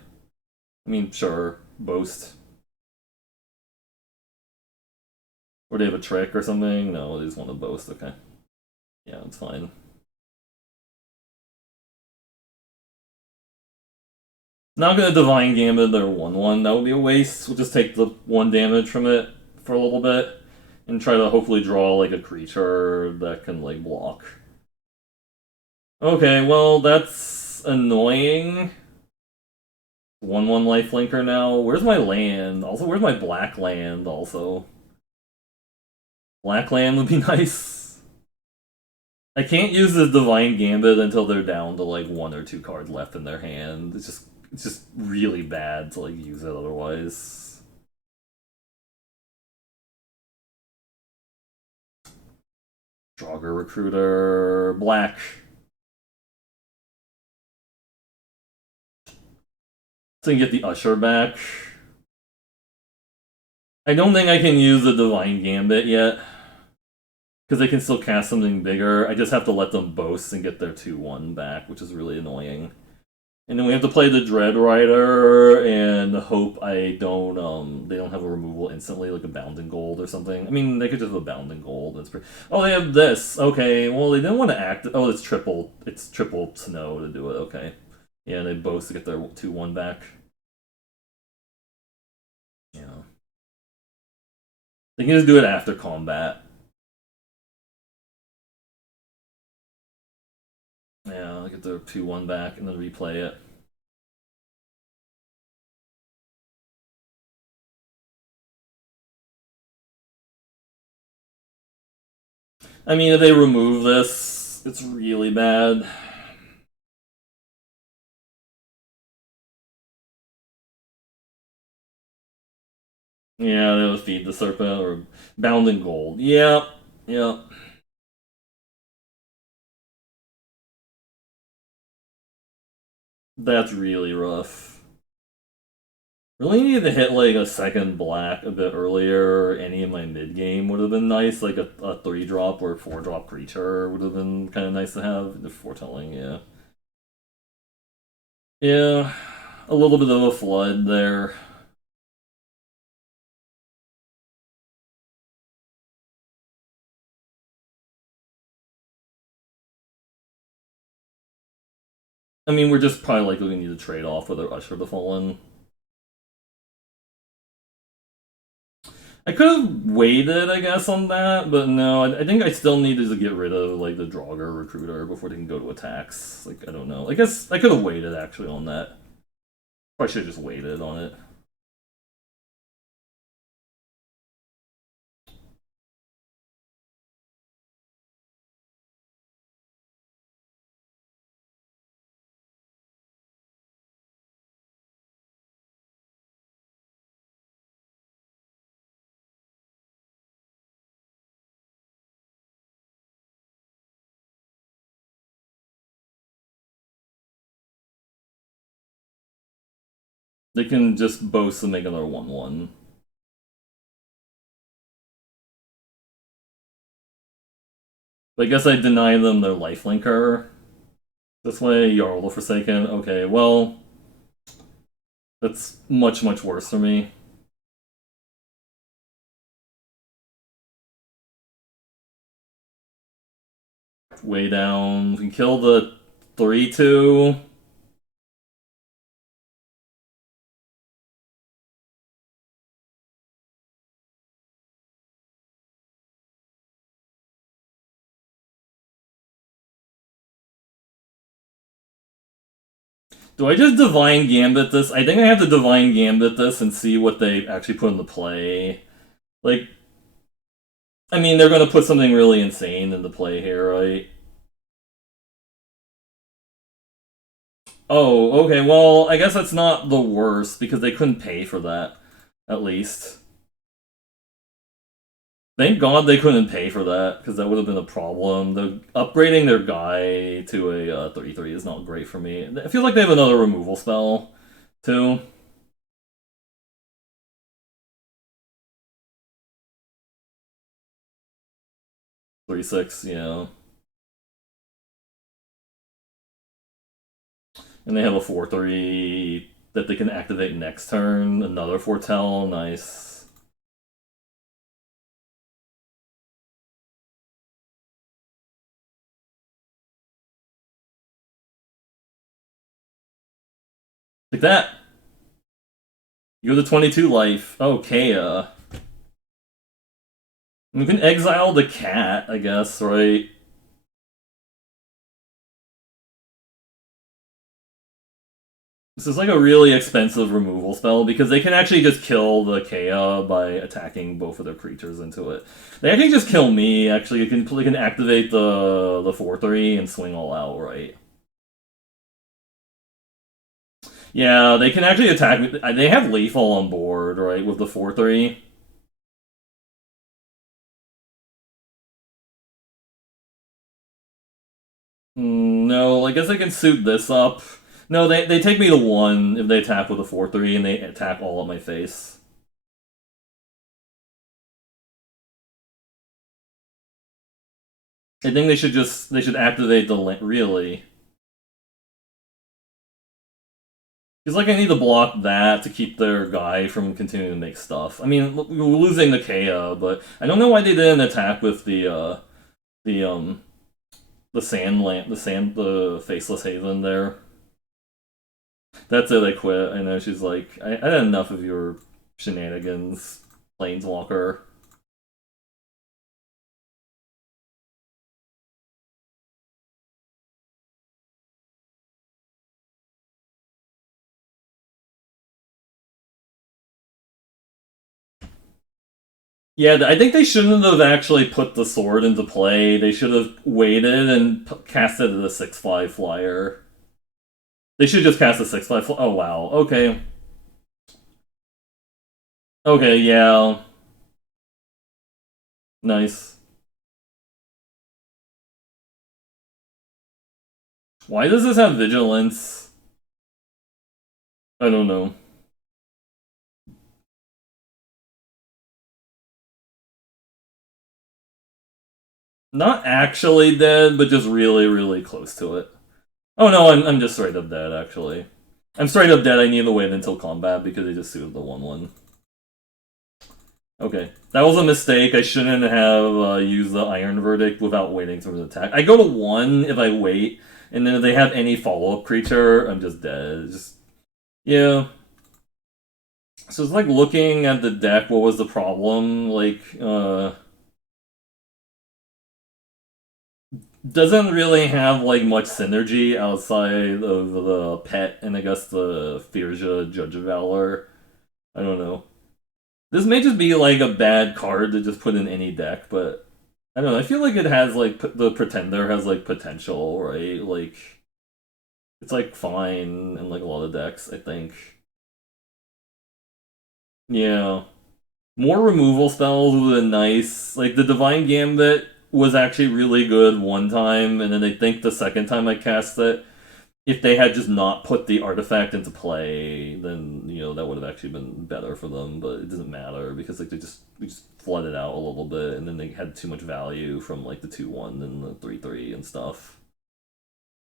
I mean, sure, boast. Or they have a trick or something? No, they just want to boast, okay. Yeah, it's fine. Not gonna Divine Gambit their 1-1, that would be a waste. We'll just take the 1 damage from it for a little bit, and try to hopefully draw, like, a creature that can, like, block. Okay, well, that's annoying. 1-1 lifelinker now. Where's my land? Also, where's my black land, also? Black land would be nice. I can't use the Divine Gambit until they're down to like 1 or 2 cards left in their hand. It's just really bad to like use it otherwise. Draugr Recruiter, black. So you can get the Usher back. I don't think I can use the Divine Gambit yet. Because they can still cast something bigger. I just have to let them boast and get their 2-1 back, which is really annoying. And then we have to play the Dread Rider and hope they don't have a removal instantly, like a Bounding Gold or something. I mean, they could just have a Bounding Gold. That's pretty. Oh, they have this. Okay, well they didn't want to act. Oh, it's triple snow to do it. Okay, yeah, they both to get their 2-1 back. Yeah, they can just do it after combat. Yeah, get their 2-1 back and then replay it. I mean, if they remove this, it's really bad. Yeah, they would feed the serpent or bound in gold. Yep, yep. That's really rough. Really needed to hit like a second black a bit earlier. Any of my mid game would have been nice, like a 3-drop or 4-drop creature would have been kind of nice to have. The foretelling, yeah. Yeah, a little bit of a flood there. I mean, we're just probably likely going to need to trade off with our Usher the Fallen. I could have waited, I guess, on that, but no, I think I still needed to get rid of like the Draugr recruiter before they can go to attacks. Like, I don't know. I guess I could have waited actually on that. Probably should have just waited on it. They can just boast and make another 1/1. But I guess I deny them their lifelinker. This way, Jarl the Forsaken. Okay, well, that's much, much worse for me. Way down. We can kill the 3/2. Do I just Divine Gambit this? I think I have to Divine Gambit this and see what they actually put into play. Like, I mean, they're going to put something really insane into play here, right? Oh, okay, well, I guess that's not the worst, because they couldn't pay for that, at least. Thank God they couldn't pay for that, because that would have been a problem. Upgrading their guy to a 3/3 is not great for me. I feel like they have another removal spell, too. 3/6, yeah. And they have a 4/3 that they can activate next turn. Another Foretell, nice. Like that. You go to 22 life. Oh, Kea. You can exile the cat, I guess, right? This is like a really expensive removal spell because they can actually just kill the Kea by attacking both of their creatures into it. They actually just kill me. Actually, you can activate the 4/3 and swing all out, right? Yeah, they can actually attack. They have lethal on board, right, with the 4/3. No, I guess I can suit this up. No, they take me to 1 if they attack with a 4/3 and they attack all at my face. I think they should activate the really. Because like I need to block that to keep their guy from continuing to make stuff. I mean, we're losing the Kea, but I don't know why they didn't attack with the the faceless haven there. That's it. I quit. I know she's like, I had enough of your shenanigans, planeswalker. Yeah, I think they shouldn't have actually put the sword into play. They should have waited and casted a 6/5 flyer. They should just cast a 6/5. Oh wow. Okay. Okay. Yeah. Nice. Why does this have vigilance? I don't know. Not actually dead, but just really, really close to it. Oh no, I'm just straight up dead, actually. I'm straight up dead, I need to wait until combat because they just suited the 1/1. Okay. That was a mistake. I shouldn't have used the Iron Verdict without waiting for the attack. I go to 1 if I wait, and then if they have any follow-up creature, I'm just dead. Just yeah. So it's like looking at the deck, what was the problem? Like, doesn't really have like much synergy outside of the pet and I guess the Firja Judge of Valor. I don't know. This may just be like a bad card to just put in any deck, but I don't know. I feel like it has like the Pretender has like potential, right? Like it's like fine in like a lot of decks, I think. Yeah. More removal spells would have been nice. Like the Divine Gambit was actually really good one time, and then I think the second time I cast it, if they had just not put the artifact into play, then that would have actually been better for them. But it doesn't matter because like they just flooded out a little bit, and then they had too much value from like the 2/1 and the 3/3 and stuff.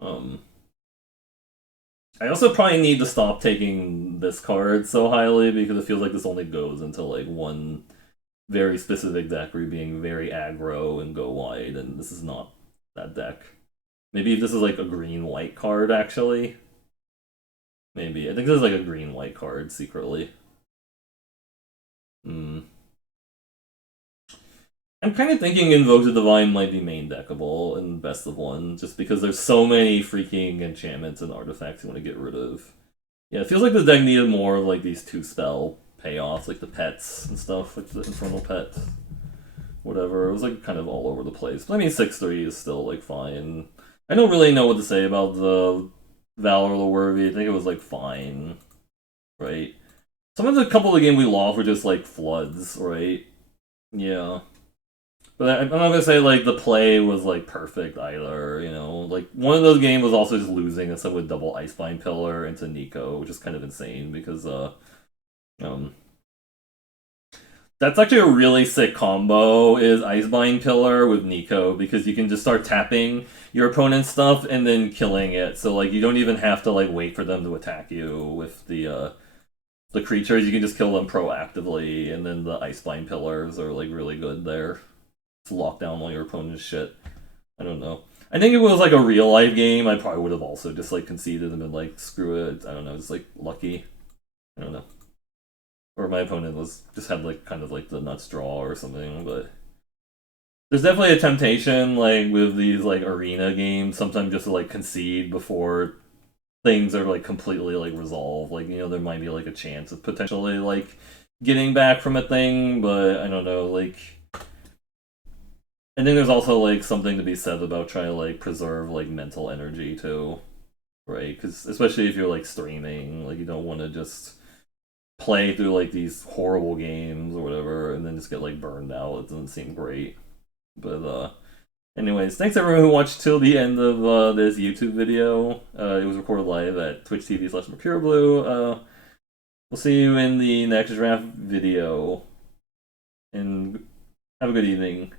Um, I also probably need to stop taking this card so highly because it feels like this only goes into like one very specific deck where you're being very aggro and go wide, and this is not that deck. Maybe if this is like a green-white card, actually. Maybe. I think this is like a green-white card, secretly. Hmm. I'm kind of thinking Invoke the Divine might be main deckable in Best of One, just because there's so many freaking enchantments and artifacts you want to get rid of. Yeah, it feels like the deck needed more of like these 2-spell payoffs, like the pets and stuff, like the Infernal Pet. Whatever. It was like kind of all over the place. But I mean, 6/3 is still like fine. I don't really know what to say about the Valor the Worthy. I think it was like fine, right? Some of the couple of games we lost were just like floods, right? Yeah. But I'm not gonna say like the play was like perfect either, Like one of those games was also just losing instead with double Icebind Pillar into Nico, which is kind of insane because um that's actually a really sick combo is Icebind Pillar with Nico because you can just start tapping your opponent's stuff and then killing it. So like you don't even have to like wait for them to attack you with the creatures. You can just kill them proactively, and then the Icebind Pillars are like really good there to lock down all your opponent's shit. I don't know. I think if it was like a real life game, I probably would have also just like conceded and been like, screw it. I don't know. It's like lucky. I don't know. Or my opponent was just had like kind of like the nuts draw or something, but there's definitely a temptation like with these like arena games sometimes just to like concede before things are like completely like resolved. Like there might be like a chance of potentially like getting back from a thing, but I don't know. Like I think there's also like something to be said about trying to like preserve like mental energy too, right? Because especially if you're like streaming, like you don't want to just play through like these horrible games or whatever and then just get like burned out. It doesn't seem great. But anyways, thanks everyone who watched till the end of this YouTube video. It was recorded live at Twitch TV/MercurioBlue. We'll see you in the next draft video. And have a good evening.